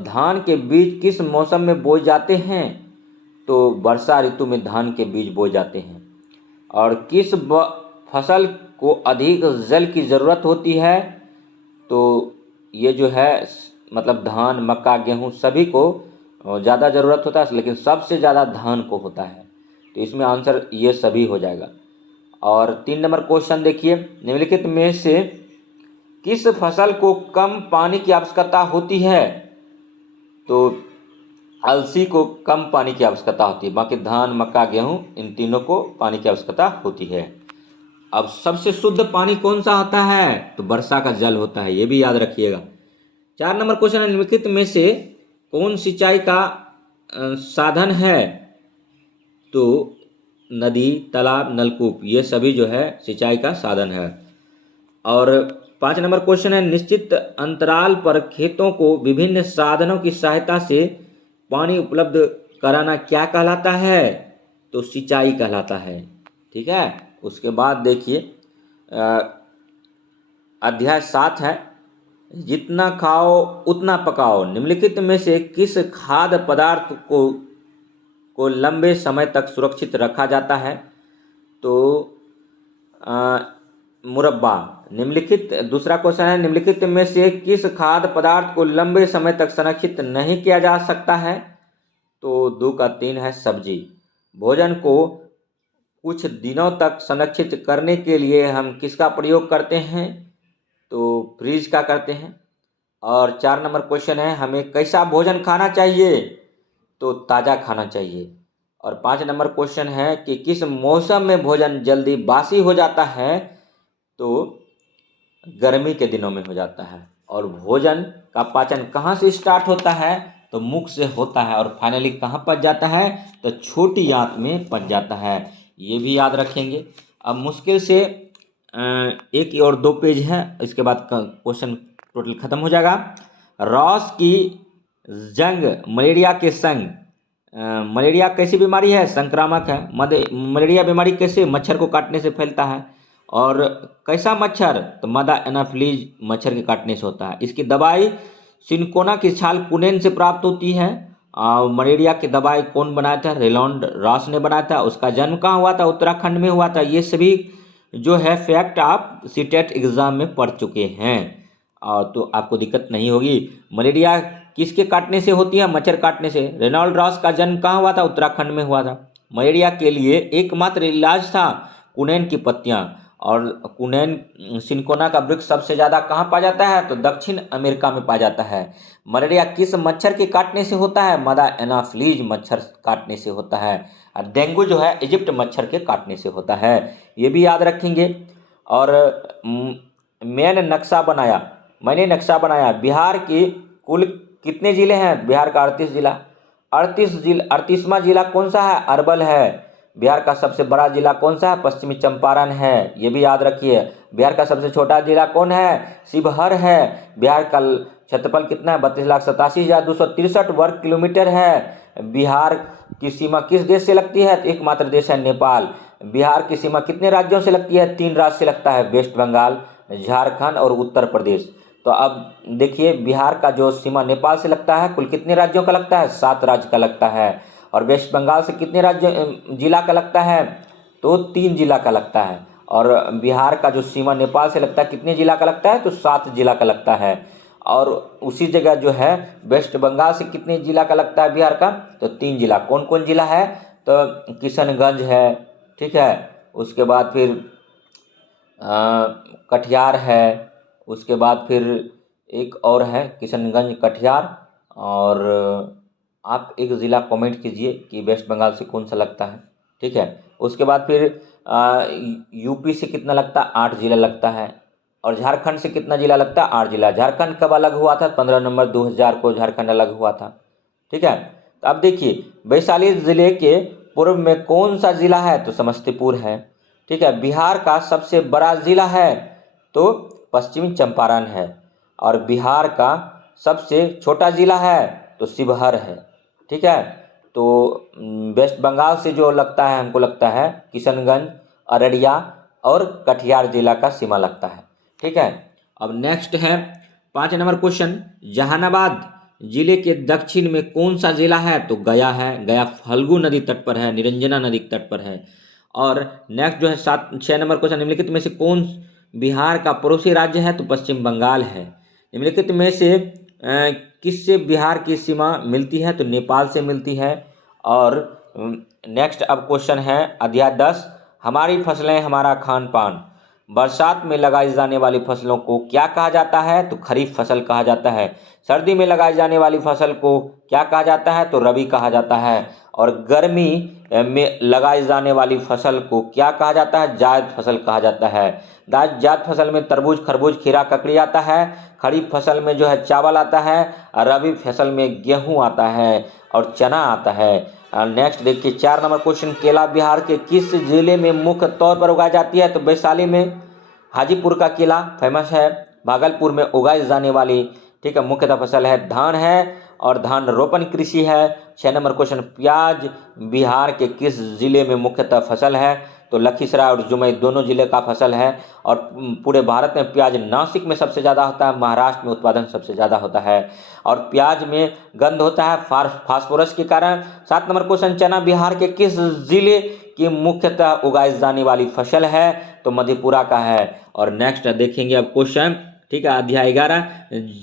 धान के बीज किस मौसम में बोए जाते हैं? तो वर्षा ऋतु में धान के बीज बोए जाते हैं। और किस फसल को अधिक जल की ज़रूरत होती है? तो ये जो है मतलब धान, मक्का, गेहूं सभी को ज़्यादा ज़रूरत होता है, लेकिन सबसे ज़्यादा धान को होता है। तो इसमें आंसर ये सभी हो जाएगा। और 3 नंबर क्वेश्चन देखिए, निम्नलिखित में से किस फसल को कम पानी की आवश्यकता होती है? तो अलसी को कम पानी की आवश्यकता होती है, बाकी धान, मक्का, गेहूं इन तीनों को पानी की आवश्यकता होती है। अब सबसे शुद्ध पानी कौन सा होता है? तो वर्षा का जल होता है, ये भी याद रखिएगा। 4 नंबर क्वेश्चन है, निम्नलिखित में से कौन सिंचाई का साधन है? तो नदी, तालाब, नलकूप, ये सभी जो है सिंचाई का साधन है। और 5 नंबर क्वेश्चन है, निश्चित अंतराल पर खेतों को विभिन्न साधनों की सहायता से पानी उपलब्ध कराना क्या कहलाता है? तो सिंचाई कहलाता है। ठीक है, उसके बाद देखिए अध्याय 7 है, जितना खाओ उतना पकाओ। निम्नलिखित में से किस खाद्य पदार्थ को लंबे समय तक सुरक्षित रखा जाता है? तो मुरब्बा। निम्नलिखित दूसरा क्वेश्चन है, निम्नलिखित में से किस खाद्य पदार्थ को लंबे समय तक संरक्षित नहीं किया जा सकता है? तो 2 का 3 है सब्जी। भोजन को कुछ दिनों तक संरक्षित करने के लिए हम किसका प्रयोग करते हैं? तो फ्रीज का करते हैं। और 4 नंबर क्वेश्चन है, हमें कैसा भोजन खाना चाहिए? तो ताज़ा खाना चाहिए। और 5 नंबर क्वेश्चन है कि किस मौसम में भोजन जल्दी बासी हो जाता है? तो गर्मी के दिनों में हो जाता है। और भोजन का पाचन कहाँ से स्टार्ट होता है? तो मुख से होता है और फाइनली कहाँ पच जाता है? तो छोटी आंत में पच जाता है। ये भी याद रखेंगे। अब मुश्किल से 1 और 2 पेज है, इसके बाद क्वेश्चन टोटल खत्म हो जाएगा। रॉस की जंग मलेरिया के संग। मलेरिया कैसी बीमारी है? संक्रामक है। मलेरिया बीमारी कैसे? मच्छर को काटने से फैलता है। और कैसा मच्छर? तो मादा एनाफ्लीज मच्छर के काटने से होता है। इसकी दवाई सिनकोना की छाल कुनेन से प्राप्त होती है। मलेरिया की दवाई कौन बनाया था? रेलॉन्ड रॉस ने बनाया था। उसका जन्म कहाँ हुआ था? उत्तराखंड में हुआ था। ये सभी जो है फैक्ट आप सीटेट एग्जाम में पढ़ चुके हैं और तो आपको दिक्कत नहीं होगी। मलेरिया किसके काटने से होती है? मच्छर काटने से। रेनॉल्ड रॉस का जन्म कहाँ हुआ था? उत्तराखंड में हुआ था। मलेरिया के लिए एकमात्र इलाज था कुनेन की पत्तियां। और कुनेन सिनकोना का वृक्ष सबसे ज़्यादा कहाँ पाया जाता है? तो दक्षिण अमेरिका में पाया जाता है। मलेरिया किस मच्छर के काटने से होता है? मादा एनाफ्लीज मच्छर काटने से होता है। और डेंगू जो है इजिप्ट मच्छर के काटने से होता है। ये भी याद रखेंगे। और मैंने नक्शा बनाया। बिहार की कुल कितने ज़िले हैं? बिहार का 38 जिला। 38वां जिला कौन सा है? अरवल है। बिहार का सबसे बड़ा जिला कौन सा है? पश्चिमी चंपारण है, ये भी याद रखिए। बिहार का सबसे छोटा जिला कौन है? शिवहर है। बिहार का क्षेत्रफल कितना है? 32,87,263 वर्ग किलोमीटर है। बिहार की सीमा किस देश से लगती है? तो एकमात्र देश है नेपाल। बिहार की सीमा कितने राज्यों से लगती है? 3 राज्य से लगता है, वेस्ट बंगाल, झारखंड और उत्तर प्रदेश। तो अब देखिए, बिहार का जो सीमा नेपाल से लगता है, कुल कितने राज्यों का लगता है? 7 राज्य का लगता है। और वेस्ट बंगाल से कितने राज्य जिला का लगता है? तो 3 जिला का लगता है। और बिहार का जो सीमा नेपाल से लगता है, कितने जिला का लगता है? तो 7 जिला का लगता है। और उसी जगह जो है वेस्ट बंगाल से कितने जिला का लगता है बिहार का? तो 3 जिला। कौन कौन जिला है? तो किशनगंज है, ठीक है, उसके बाद फिर कटिहार है, उसके बाद फिर एक और है किशनगंज, कटिहार। और आप एक ज़िला कमेंट कीजिए कि वेस्ट बंगाल से कौन सा लगता है, ठीक है। उसके बाद फिर यूपी से कितना लगता है? 8 जिला लगता है। और झारखंड से कितना जिला लगता है? 8 जिला। झारखंड कब अलग हुआ था? 15 नवंबर 2000 को झारखंड अलग हुआ था, ठीक है। तो अब देखिए, वैशाली जिले के पूर्व में कौन सा जिला है? तो समस्तीपुर है, ठीक है। बिहार का सबसे बड़ा जिला है तो पश्चिमी चंपारण है। और बिहार का सबसे छोटा जिला है तो शिवहर है, ठीक है। तो वेस्ट बंगाल से जो लगता है, हमको लगता है किशनगंज, अररिया और कटिहार जिला का सीमा लगता है, ठीक है। अब नेक्स्ट है 5 नंबर क्वेश्चन, जहानाबाद जिले के दक्षिण में कौन सा जिला है? तो गया है। गया फल्गु नदी तट पर है, निरंजना नदी तट पर है। और नेक्स्ट जो है 6 नंबर क्वेश्चन, निम्नलिखित में से कौन बिहार का पड़ोसी राज्य है? तो पश्चिम बंगाल है। निम्नलिखित में से किससे बिहार की सीमा मिलती है? तो नेपाल से मिलती है। और नेक्स्ट अब क्वेश्चन है अध्याय 10, हमारी फसलें हमारा खान पान। बरसात में लगाई जाने वाली फसलों को क्या कहा जाता है? तो खरीफ फसल कहा जाता है। सर्दी में लगाई जाने वाली फसल को क्या कहा जाता है? तो रबी कहा जाता है। और गर्मी में लगाई जाने वाली फसल को क्या कहा जाता है? जायद फसल कहा जाता है। जायद फसल में तरबूज, खरबूज, खीरा, ककड़ी आता है। खरीफ फसल में जो है चावल आता है। और रबी फसल में गेहूं आता है और चना आता है। नेक्स्ट देखिए 4 नंबर क्वेश्चन, केला बिहार के किस जिले में मुख्य तौर पर उगाई जाती है? तो वैशाली में। हाजीपुर का केला फेमस है। भागलपुर में उगाई जाने वाली, ठीक है, मुख्यतः फसल है धान है और धान रोपण कृषि है। 6 नंबर क्वेश्चन, प्याज बिहार के किस जिले में मुख्यतः फसल है? तो लखीसराय और जमुई दोनों जिले का फसल है। और पूरे भारत में प्याज नासिक में सबसे ज़्यादा होता है, महाराष्ट्र में उत्पादन सबसे ज़्यादा होता है। और प्याज में गंध होता है फास्फोरस के कारण। 7 नंबर क्वेश्चन, चना बिहार के किस जिले की मुख्यतः उगाई जाने वाली फसल है? तो मधेपुरा का है। और नेक्स्ट देखेंगे अब क्वेश्चन, ठीक है, अध्याय 11,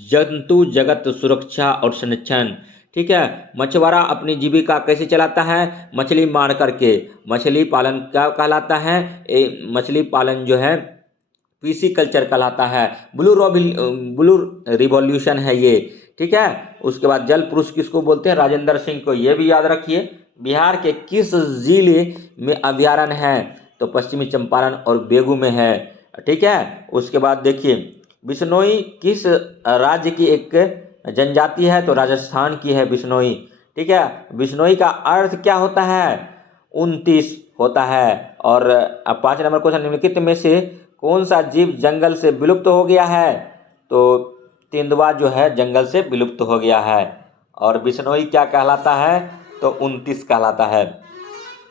जंतु जगत सुरक्षा और संरक्षण, ठीक है। मछुआरा अपनी जीविका कैसे चलाता है? मछली मार करके। मछली पालन क्या कहलाता है? मछली पालन जो है पीसी कल्चर कहलाता है। ब्लू रिवॉल्यूशन है ये, ठीक है। उसके बाद जल पुरुष किसको बोलते हैं? राजेंद्र सिंह को, ये भी याद रखिए। बिहार के किस जिले में अभ्यारण्य है? तो पश्चिमी चंपारण और बेगू में है, ठीक है। उसके बाद देखिए, बिश्नोई किस राज्य की एक जनजाति है? तो राजस्थान की है बिश्नोई, ठीक है। बिश्नोई का अर्थ क्या होता है? 29 होता है। और अब 5 नंबर क्वेश्चन, निम्नलिखित में से कौन सा जीव जंगल से विलुप्त हो गया है? तो तेंदुआ जो है जंगल से विलुप्त हो गया है। और बिश्नोई क्या कहलाता है? तो 29 कहलाता है।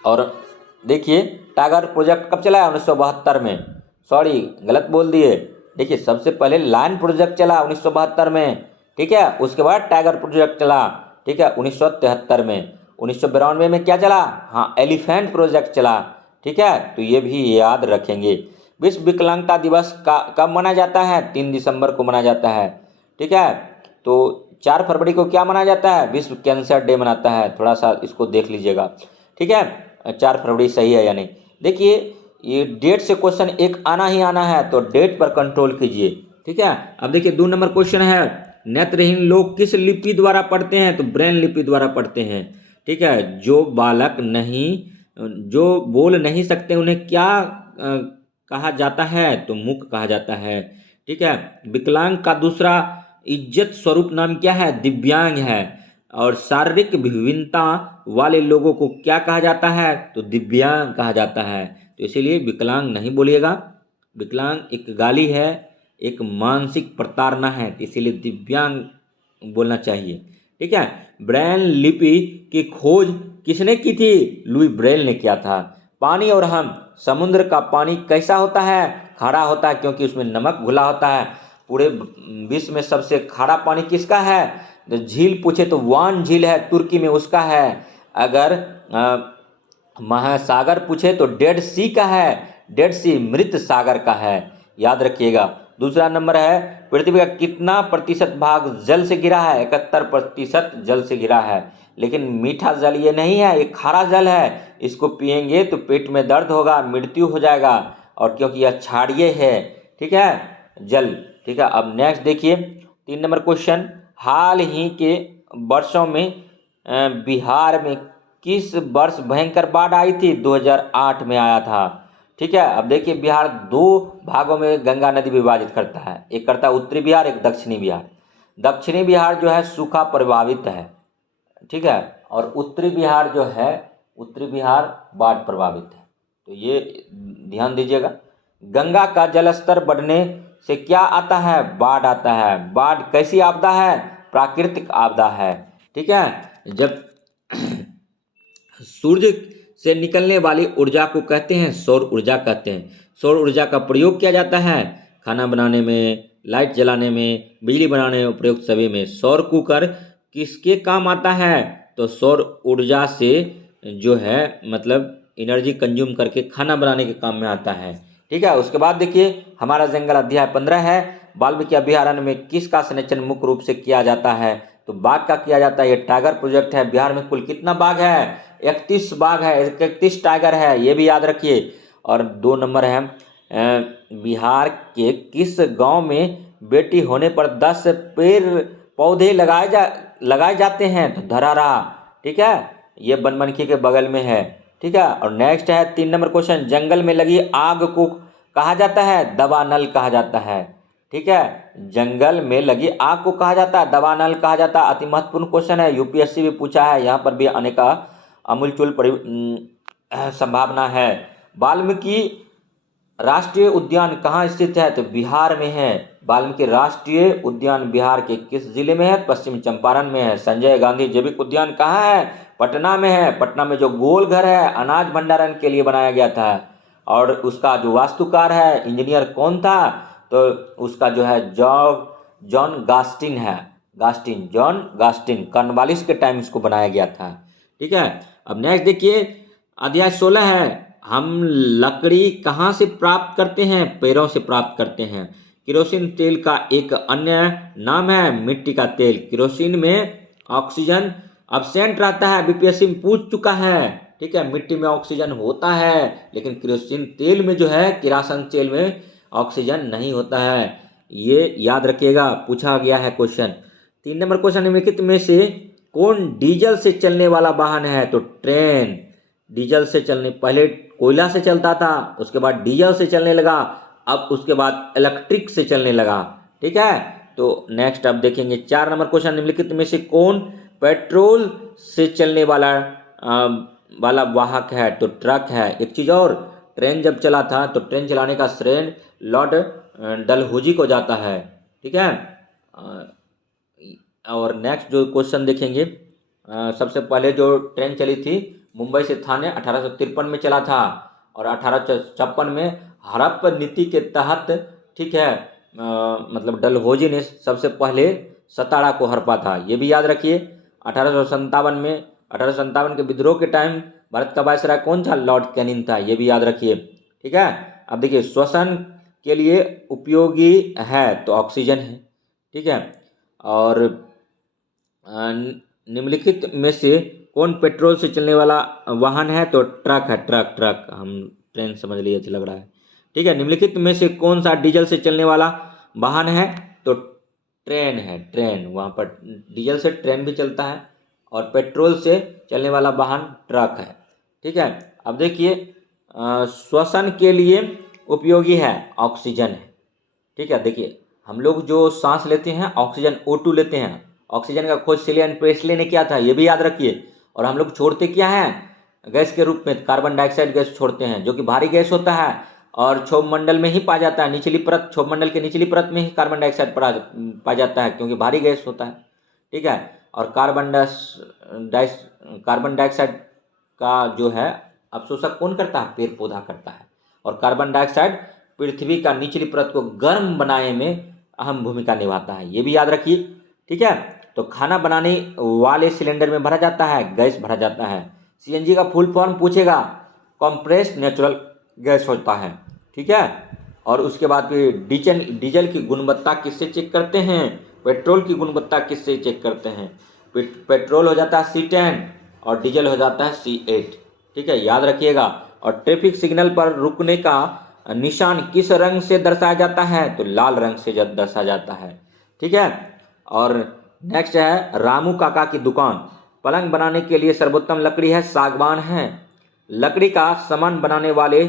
और देखिए, टाइगर प्रोजेक्ट कब चला है? 1972 में। सॉरी, गलत बोल दिए। देखिए, सबसे पहले लायन प्रोजेक्ट चला 1972 में, ठीक है। उसके बाद टाइगर प्रोजेक्ट चला, ठीक है, 1973 में। 1992 में क्या चला? हाँ, एलिफेंट प्रोजेक्ट चला, ठीक है। तो ये भी याद रखेंगे। विश्व विकलांगता दिवस का कब मनाया जाता है? 3 दिसंबर को मनाया जाता है, ठीक है। तो 4 फरवरी को क्या मनाया जाता है? विश्व कैंसर डे मनाता है। थोड़ा सा इसको देख लीजिएगा, ठीक है। 4 फरवरी सही है या नहीं? देखिए, ये डेट से क्वेश्चन एक आना ही आना है, तो डेट पर कंट्रोल कीजिए, ठीक है। अब देखिए 2 नंबर क्वेश्चन है, नेत्रहीन लोग किस लिपि द्वारा पढ़ते हैं? तो ब्रेन लिपि द्वारा पढ़ते हैं, ठीक है। जो बोल नहीं सकते उन्हें क्या कहा जाता है? तो मूक कहा जाता है, ठीक है। विकलांग का दूसरा इज्जत स्वरूप नाम क्या है? दिव्यांग है। और शारीरिक विभिन्नता वाले लोगों को क्या कहा जाता है? तो दिव्यांग कहा जाता है। तो इसीलिए विकलांग नहीं बोलिएगा। विकलांग एक गाली है, एक मानसिक प्रताड़ना है, तो इसीलिए दिव्यांग बोलना चाहिए। ठीक है। ब्रेल लिपि की खोज किसने की थी? लुई ब्रेल ने किया था। पानी और हम, समुद्र का पानी कैसा होता है? खारा होता है, क्योंकि उसमें नमक घुला होता है। पूरे विश्व में सबसे खारा पानी किसका है? तो झील पूछे तो वान झील है, तुर्की में, उसका है। अगर महासागर पूछे तो डेड सी का है, डेड सी मृत सागर का है, याद रखिएगा। दूसरा नंबर है, पृथ्वी का कितना प्रतिशत भाग जल से घिरा है? 71% जल से घिरा है। लेकिन मीठा जल ये नहीं है, ये खारा जल है। इसको पिएंगे तो पेट में दर्द होगा, मृत्यु हो जाएगा, और क्योंकि यह क्षारीय है। ठीक है, जल। ठीक है। अब नेक्स्ट देखिए 3 नंबर क्वेश्चन, हाल ही के वर्षों में बिहार में किस वर्ष भयंकर बाढ़ आई थी? 2008 में आया था। ठीक है। अब देखिए, बिहार 2 भागों में गंगा नदी विभाजित करता है, एक करता है उत्तरी बिहार, एक दक्षिणी बिहार। दक्षिणी बिहार जो है सूखा प्रभावित है। ठीक है। और उत्तरी बिहार जो है, उत्तरी बिहार बाढ़ प्रभावित है। तो ये ध्यान दीजिएगा। गंगा का जलस्तर बढ़ने से क्या आता है? बाढ़ आता है। बाढ़ कैसी आपदा है? प्राकृतिक आपदा है। ठीक है। जब सूर्य से निकलने वाली ऊर्जा को कहते हैं सौर ऊर्जा कहते हैं। सौर ऊर्जा का प्रयोग किया जाता है खाना बनाने में, लाइट जलाने में, बिजली बनाने में, प्रयोग सभी में। सौर कुकर किसके काम आता है? तो सौर ऊर्जा से जो है मतलब एनर्जी कंज्यूम करके खाना बनाने के काम में आता है। ठीक है। उसके बाद देखिए, हमारा जंगल अध्याय 15 है। वाल्मीकि अभयारण्य में किसका संरक्षण मुख्य रूप से किया जाता है? तो बाघ का किया जाता है। ये टाइगर प्रोजेक्ट है। बिहार में कुल कितना बाघ है? 31 बाघ है, 31 टाइगर है, ये भी याद रखिए। और 2 नंबर है, बिहार के किस गांव में बेटी होने पर 10 पेड़ पौधे लगाए जाते हैं? तो धरारा। ठीक है, ये बनमनखी के बगल में है। ठीक है। और नेक्स्ट है 3 नंबर क्वेश्चन, जंगल में लगी आग को कहा जाता है? दवानल कहा जाता है। ठीक है। जंगल में लगी आग को कहा जाता है दवानल कहा जाता है। अति महत्वपूर्ण क्वेश्चन है, यूपीएससी भी पूछा है, यहाँ पर भी आने का अमूलचूल संभावना है। वाल्मीकि राष्ट्रीय उद्यान कहाँ स्थित है? तो बिहार में है। वाल्मीकि राष्ट्रीय उद्यान बिहार के किस जिले में है? पश्चिम चंपारण में है। संजय गांधी जैविक उद्यान कहाँ है? पटना में है। पटना में जो गोल घर है अनाज भंडारण के लिए बनाया गया था, और उसका जो वास्तुकार है, इंजीनियर कौन था? तो उसका जो है जॉन गास्टिन है। जॉन गास्टिन, कॉर्नवालिस के टाइम इसको बनाया गया था। ठीक है। अब नेक्स्ट देखिए, अध्याय 16 है, हम लकड़ी कहाँ से प्राप्त करते हैं? पेड़ों से प्राप्त करते हैं। केरोसिन तेल का एक अन्य नाम है मिट्टी का तेल। केरोसिन में ऑक्सीजन अब्सेंट रहता है, बीपीएससी में पूछ चुका है। ठीक है, मिट्टी में ऑक्सीजन होता है, लेकिन केरोसिन तेल में जो है, किरासन तेल में ऑक्सीजन नहीं होता है। ये याद रखिएगा, पूछा गया है क्वेश्चन। 3 नंबर क्वेश्चन, निम्नलिखित में से कौन डीजल से चलने वाला वाहन है? तो ट्रेन। डीजल से चलने, पहले कोयला से चलता था, उसके बाद डीजल से चलने लगा, अब उसके बाद इलेक्ट्रिक से चलने लगा। ठीक है। तो नेक्स्ट अब देखेंगे 4 नंबर क्वेश्चन, निम्नलिखित में से कौन पेट्रोल से चलने वाला वाहक है? तो ट्रक है। एक चीज़ और, ट्रेन जब चला था तो ट्रेन चलाने का श्रेय लॉर्ड डलहौजी को जाता है। ठीक है। और नेक्स्ट जो क्वेश्चन देखेंगे, सबसे पहले जो ट्रेन चली थी मुंबई से थाने 1853 में चला था, और 1856 में हड़प्पा नीति के तहत, ठीक है, मतलब डलहौजी ने सबसे पहले सतारा को हड़पा था, ये भी याद रखिए। 1857 के विद्रोह के टाइम भारत का वायसराय कौन था? लॉर्ड कैनिंग था, ये भी याद रखिए। ठीक है। अब देखिए, श्वसन के लिए उपयोगी है तो ऑक्सीजन है। ठीक है। और निम्नलिखित में से कौन पेट्रोल से चलने वाला वाहन है? तो ट्रक है। ट्रक, हम ट्रेन समझ लिए, अच्छा लग रहा है। ठीक है। निम्नलिखित में से कौन सा डीजल से चलने वाला वाहन है? तो ट्रेन है। ट्रेन, वहाँ पर डीजल से ट्रेन भी चलता है, और पेट्रोल से चलने वाला वाहन ट्रक है। ठीक है। अब देखिए, श्वसन के लिए उपयोगी है, ऑक्सीजन है। ठीक है। देखिए, हम लोग जो सांस लेते हैं ऑक्सीजन O2 लेते हैं, ऑक्सीजन का खोज सिलियन प्रेस्ले ने किया था, ये भी याद रखिए। और हम लोग छोड़ते क्या हैं गैस के रूप में? कार्बन डाइऑक्साइड गैस छोड़ते हैं, जो कि भारी गैस होता है और क्षोभ मंडल में ही पाया जाता है। निचली परत, क्षोभ मंडल के निचली परत में ही कार्बन डाइऑक्साइड पाया जाता है, क्योंकि भारी गैस होता है। ठीक है। और कार्बन डाइऑक्साइड का जो है अवशोषण कौन करता है? पेड़ पौधा करता है। और कार्बन डाइऑक्साइड पृथ्वी का निचली परत को गर्म बनाने में अहम भूमिका निभाता है, ये भी याद रखिए। ठीक है। तो खाना बनाने वाले सिलेंडर में भरा जाता है, गैस भरा जाता है। सीएनजी का फुल फॉर्म पूछेगा, कंप्रेस्ड नेचुरल गैस होता है। ठीक है। और उसके बाद फिर डीजल की गुणवत्ता किससे चेक करते हैं? पेट्रोल की गुणवत्ता किससे चेक करते हैं? पेट्रोल हो जाता है C10 और डीजल हो जाता है C8। ठीक है, याद रखिएगा। और ट्रैफिक सिग्नल पर रुकने का निशान किस रंग से दर्शाया जाता है? तो लाल रंग से दर्शाया जाता है। ठीक है। और नेक्स्ट है रामू काका की दुकान। पलंग बनाने के लिए सर्वोत्तम लकड़ी है सागवान है। लकड़ी का सामान बनाने वाले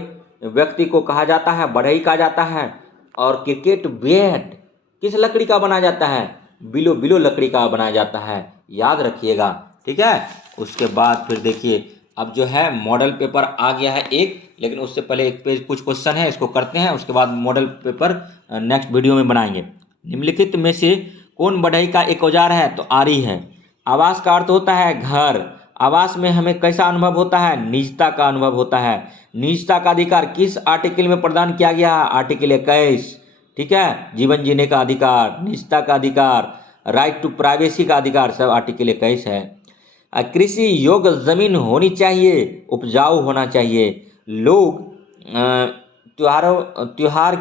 व्यक्ति को कहा जाता है बढ़ई कहा जाता है। और क्रिकेट बैट किस लकड़ी का बनाया जाता है? बिलो लकड़ी का बनाया जाता है, याद रखिएगा। ठीक है। उसके बाद फिर देखिए, अब जो है मॉडल पेपर आ गया है एक, लेकिन उससे पहले एक पेज कुछ क्वेश्चन है, इसको करते हैं, उसके बाद मॉडल पेपर नेक्स्ट वीडियो में बनाएंगे। निम्नलिखित में से कौन बढ़ई का एक औजार है? तो आरी है। आवास का अर्थ होता है घर। आवास में हमें कैसा अनुभव होता है? निजता का अनुभव होता है। निजता का अधिकार किस आर्टिकल में प्रदान किया गया है? आर्टिकल 21। ठीक है। जीवन जीने का अधिकार, निजता का अधिकार, राइट टू प्राइवेसी का अधिकार, सब आर्टिकल 21 है। कृषि योग्य जमीन होनी चाहिए, उपजाऊ होना चाहिए। लोग त्योहार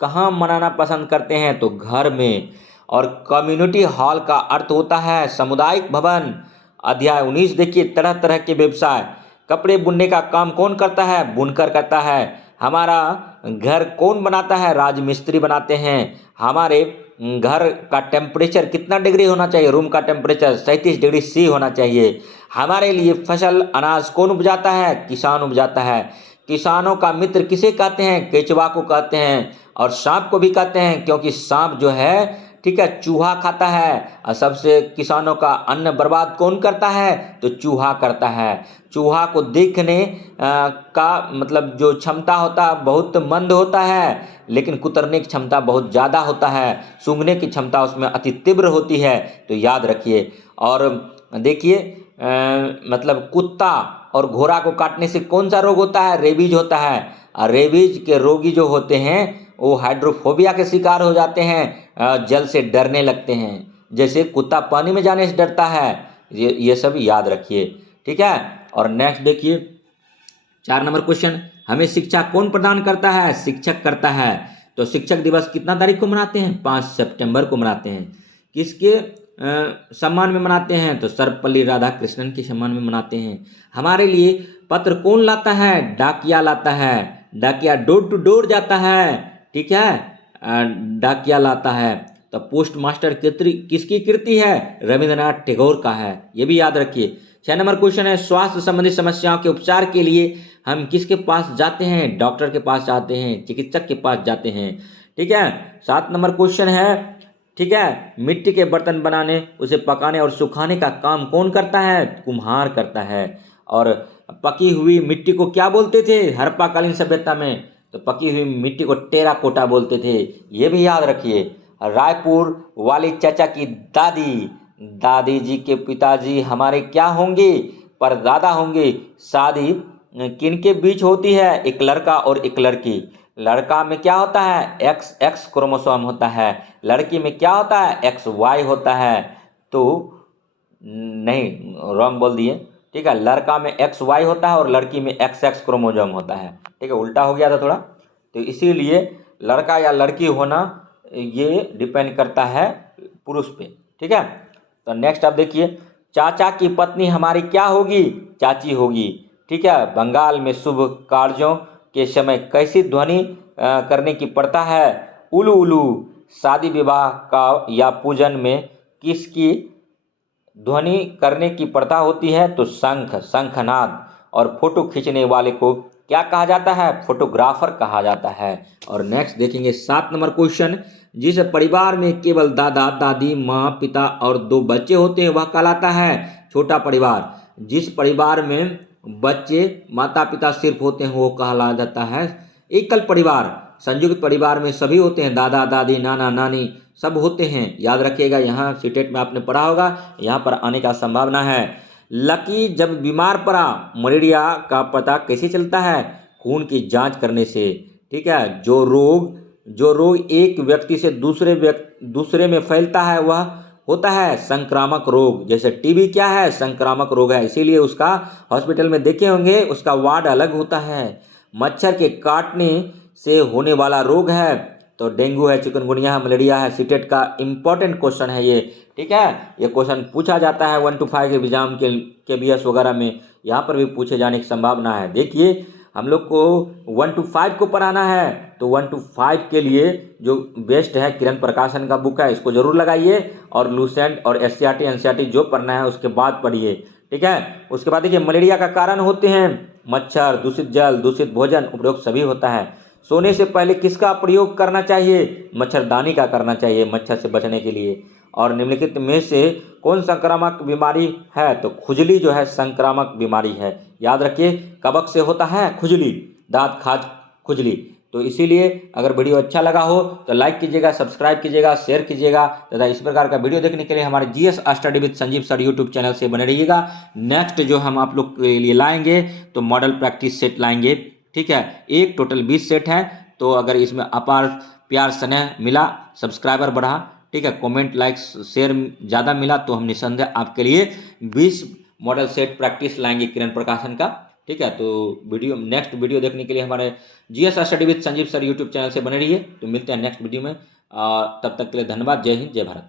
कहाँ मनाना पसंद करते हैं? तो घर में। और कम्युनिटी हॉल का अर्थ होता है सामुदायिक भवन। अध्याय 19 देखिए, तरह तरह के व्यवसाय। कपड़े बुनने का काम कौन करता है? बुनकर करता है। हमारा घर कौन बनाता है? राजमिस्त्री बनाते हैं। हमारे घर का टेम्परेचर कितना डिग्री होना चाहिए? रूम का टेम्परेचर 37 डिग्री C होना चाहिए। हमारे लिए फसल अनाज कौन उपजाता है? किसान उपजाता है। किसानों का मित्र किसे कहते हैं? केचुआ को कहते हैं। और सांप को भी कहते हैं, क्योंकि सांप जो है, ठीक है, चूहा खाता है। और सबसे किसानों का अन्न बर्बाद कौन करता है? तो चूहा करता है। चूहा को देखने का मतलब जो क्षमता होता है बहुत मंद होता है, लेकिन कुतरने की क्षमता बहुत ज़्यादा होता है। सूंघने की क्षमता उसमें अति तीव्र होती है, तो याद रखिए। और देखिए मतलब कुत्ता और घोड़ा को काटने से कौन सा रोग होता है? रेबीज होता है। और रेबीज के रोगी जो होते हैं वो हाइड्रोफोबिया के शिकार हो जाते हैं, जल से डरने लगते हैं, जैसे कुत्ता पानी में जाने से डरता है। ये सब याद रखिए। ठीक है। और नेक्स्ट देखिए 4 नंबर क्वेश्चन, हमें शिक्षा कौन प्रदान करता है? शिक्षक करता है। तो शिक्षक दिवस कितना तारीख को मनाते हैं? 5 सितंबर को मनाते हैं। किसके सम्मान में मनाते हैं? तो सर्वपल्ली राधाकृष्णन के सम्मान में मनाते हैं। हमारे लिए पत्र कौन लाता है? डाकिया लाता है। डाकिया डोर टू डोर जाता है। ठीक है। डाकिया लाता है। तो पोस्ट मास्टर किसकी कृति है? रविंद्रनाथ टैगोर का है, ये भी याद रखिए। 6 नंबर क्वेश्चन है, स्वास्थ्य संबंधी समस्याओं के उपचार के लिए हम किसके पास जाते हैं? डॉक्टर के पास जाते हैं, चिकित्सक के पास जाते हैं। ठीक है। 7 नंबर क्वेश्चन है, ठीक है, मिट्टी के बर्तन बनाने, उसे पकाने और सुखाने का काम कौन करता है? कुम्हार करता है। और पकी हुई मिट्टी को क्या बोलते थे हड़प्पाकालीन सभ्यता में? तो पकी हुई मिट्टी को टेराकोटा बोलते थे, ये भी याद रखिए। रायपुर वाली चाचा की दादी जी के पिताजी हमारे क्या होंगे? परदादा होंगे। शादी किनके बीच होती है? एक लड़का और एक लड़की। लड़का में क्या होता है? एक्स क्रोमोसोम होता है। लड़की में क्या होता है? XY होता है। तो नहीं, रॉन्ग बोल दिए। ठीक है, लड़का में XY होता है और लड़की में XX क्रोमोसोम होता है। ठीक है, उल्टा हो गया था थोड़ा। तो इसीलिए लड़का या लड़की होना ये डिपेंड करता है पुरुष पे। ठीक है। तो नेक्स्ट आप देखिए, चाचा की पत्नी हमारी क्या होगी? चाची होगी। ठीक है। बंगाल में शुभ कार्यों के समय कैसी ध्वनि करने की प्रथा है? उलू उलू। शादी विवाह का या पूजन में किसकी ध्वनि करने की प्रथा होती है? तो शंखनाद। और फोटो खींचने वाले को क्या कहा जाता है? फोटोग्राफर कहा जाता है। और नेक्स्ट देखेंगे 7 नंबर क्वेश्चन, जिस परिवार में केवल दादा दादी माँ पिता और 2 बच्चे होते हैं वह कहलाता है छोटा परिवार। जिस परिवार में बच्चे माता पिता सिर्फ होते हैं वो कहला जाता है एकल परिवार। संयुक्त परिवार में सभी होते हैं, दादा दादी नाना नानी सब होते हैं। याद रखिएगा, यहाँ सीटेट में आपने पढ़ा होगा, यहाँ पर आने का संभावना है। लकी जब बीमार पड़ा, मलेरिया का पता कैसे चलता है? खून की जांच करने से। ठीक है, जो रोग एक व्यक्ति से दूसरे में फैलता है वह होता है संक्रामक रोग। जैसे टीबी क्या है? संक्रामक रोग है, इसीलिए उसका हॉस्पिटल में देखे होंगे उसका वार्ड अलग होता है। मच्छर के काटने से होने वाला रोग है तो डेंगू है, चिकनगुनिया है, मलेरिया है। सीटेट का इंपॉर्टेंट क्वेश्चन है ये। ठीक है, ये क्वेश्चन पूछा जाता है 1 to 5 एग्जाम के KBS वगैरह में, यहाँ पर भी पूछे जाने की संभावना है। देखिए, हम लोग को 1 to 5 को पढ़ाना है तो 1 to 5 के लिए जो बेस्ट है किरण प्रकाशन का बुक है, इसको जरूर लगाइए। और लूसेंट और SCRT NCERT जो पढ़ना है उसके बाद पढ़िए। ठीक है, उसके बाद देखिए, मलेरिया का कारण होते हैं मच्छर, दूषित जल, दूषित भोजन, उपरोक्त सभी होता है। सोने से पहले किसका प्रयोग करना चाहिए? मच्छरदानी का करना चाहिए मच्छर से बचने के लिए। और निम्नलिखित में से कौन संक्रामक बीमारी है? तो खुजली जो है संक्रामक बीमारी है। याद रखिए, कवक से होता है खुजली, दांत खाज खुजली। तो इसीलिए अगर वीडियो अच्छा लगा हो तो लाइक कीजिएगा, सब्सक्राइब कीजिएगा, शेयर कीजिएगा तथा इस प्रकार का वीडियो देखने के लिए हमारे GS study with Sanjeev sir YouTube channel से बने रहिएगा। नेक्स्ट जो हम आप लोग के लिए लाएंगे तो मॉडल प्रैक्टिस सेट लाएंगे। ठीक है, एक टोटल 20 सेट है। तो अगर इसमें अपार प्यार स्नेह मिला, सब्सक्राइबर बढ़ा, ठीक है, कमेंट लाइक शेयर ज़्यादा मिला तो हम निसंदेह आपके लिए 20 मॉडल सेट प्रैक्टिस लाएंगे किरण प्रकाशन का। ठीक है, तो नेक्स्ट वीडियो देखने के लिए हमारे GS study with Sanjeev sir YouTube channel से बने रहिए। तो मिलते हैं नेक्स्ट वीडियो में। तब तक के लिए धन्यवाद। जय हिंद, जय भारत।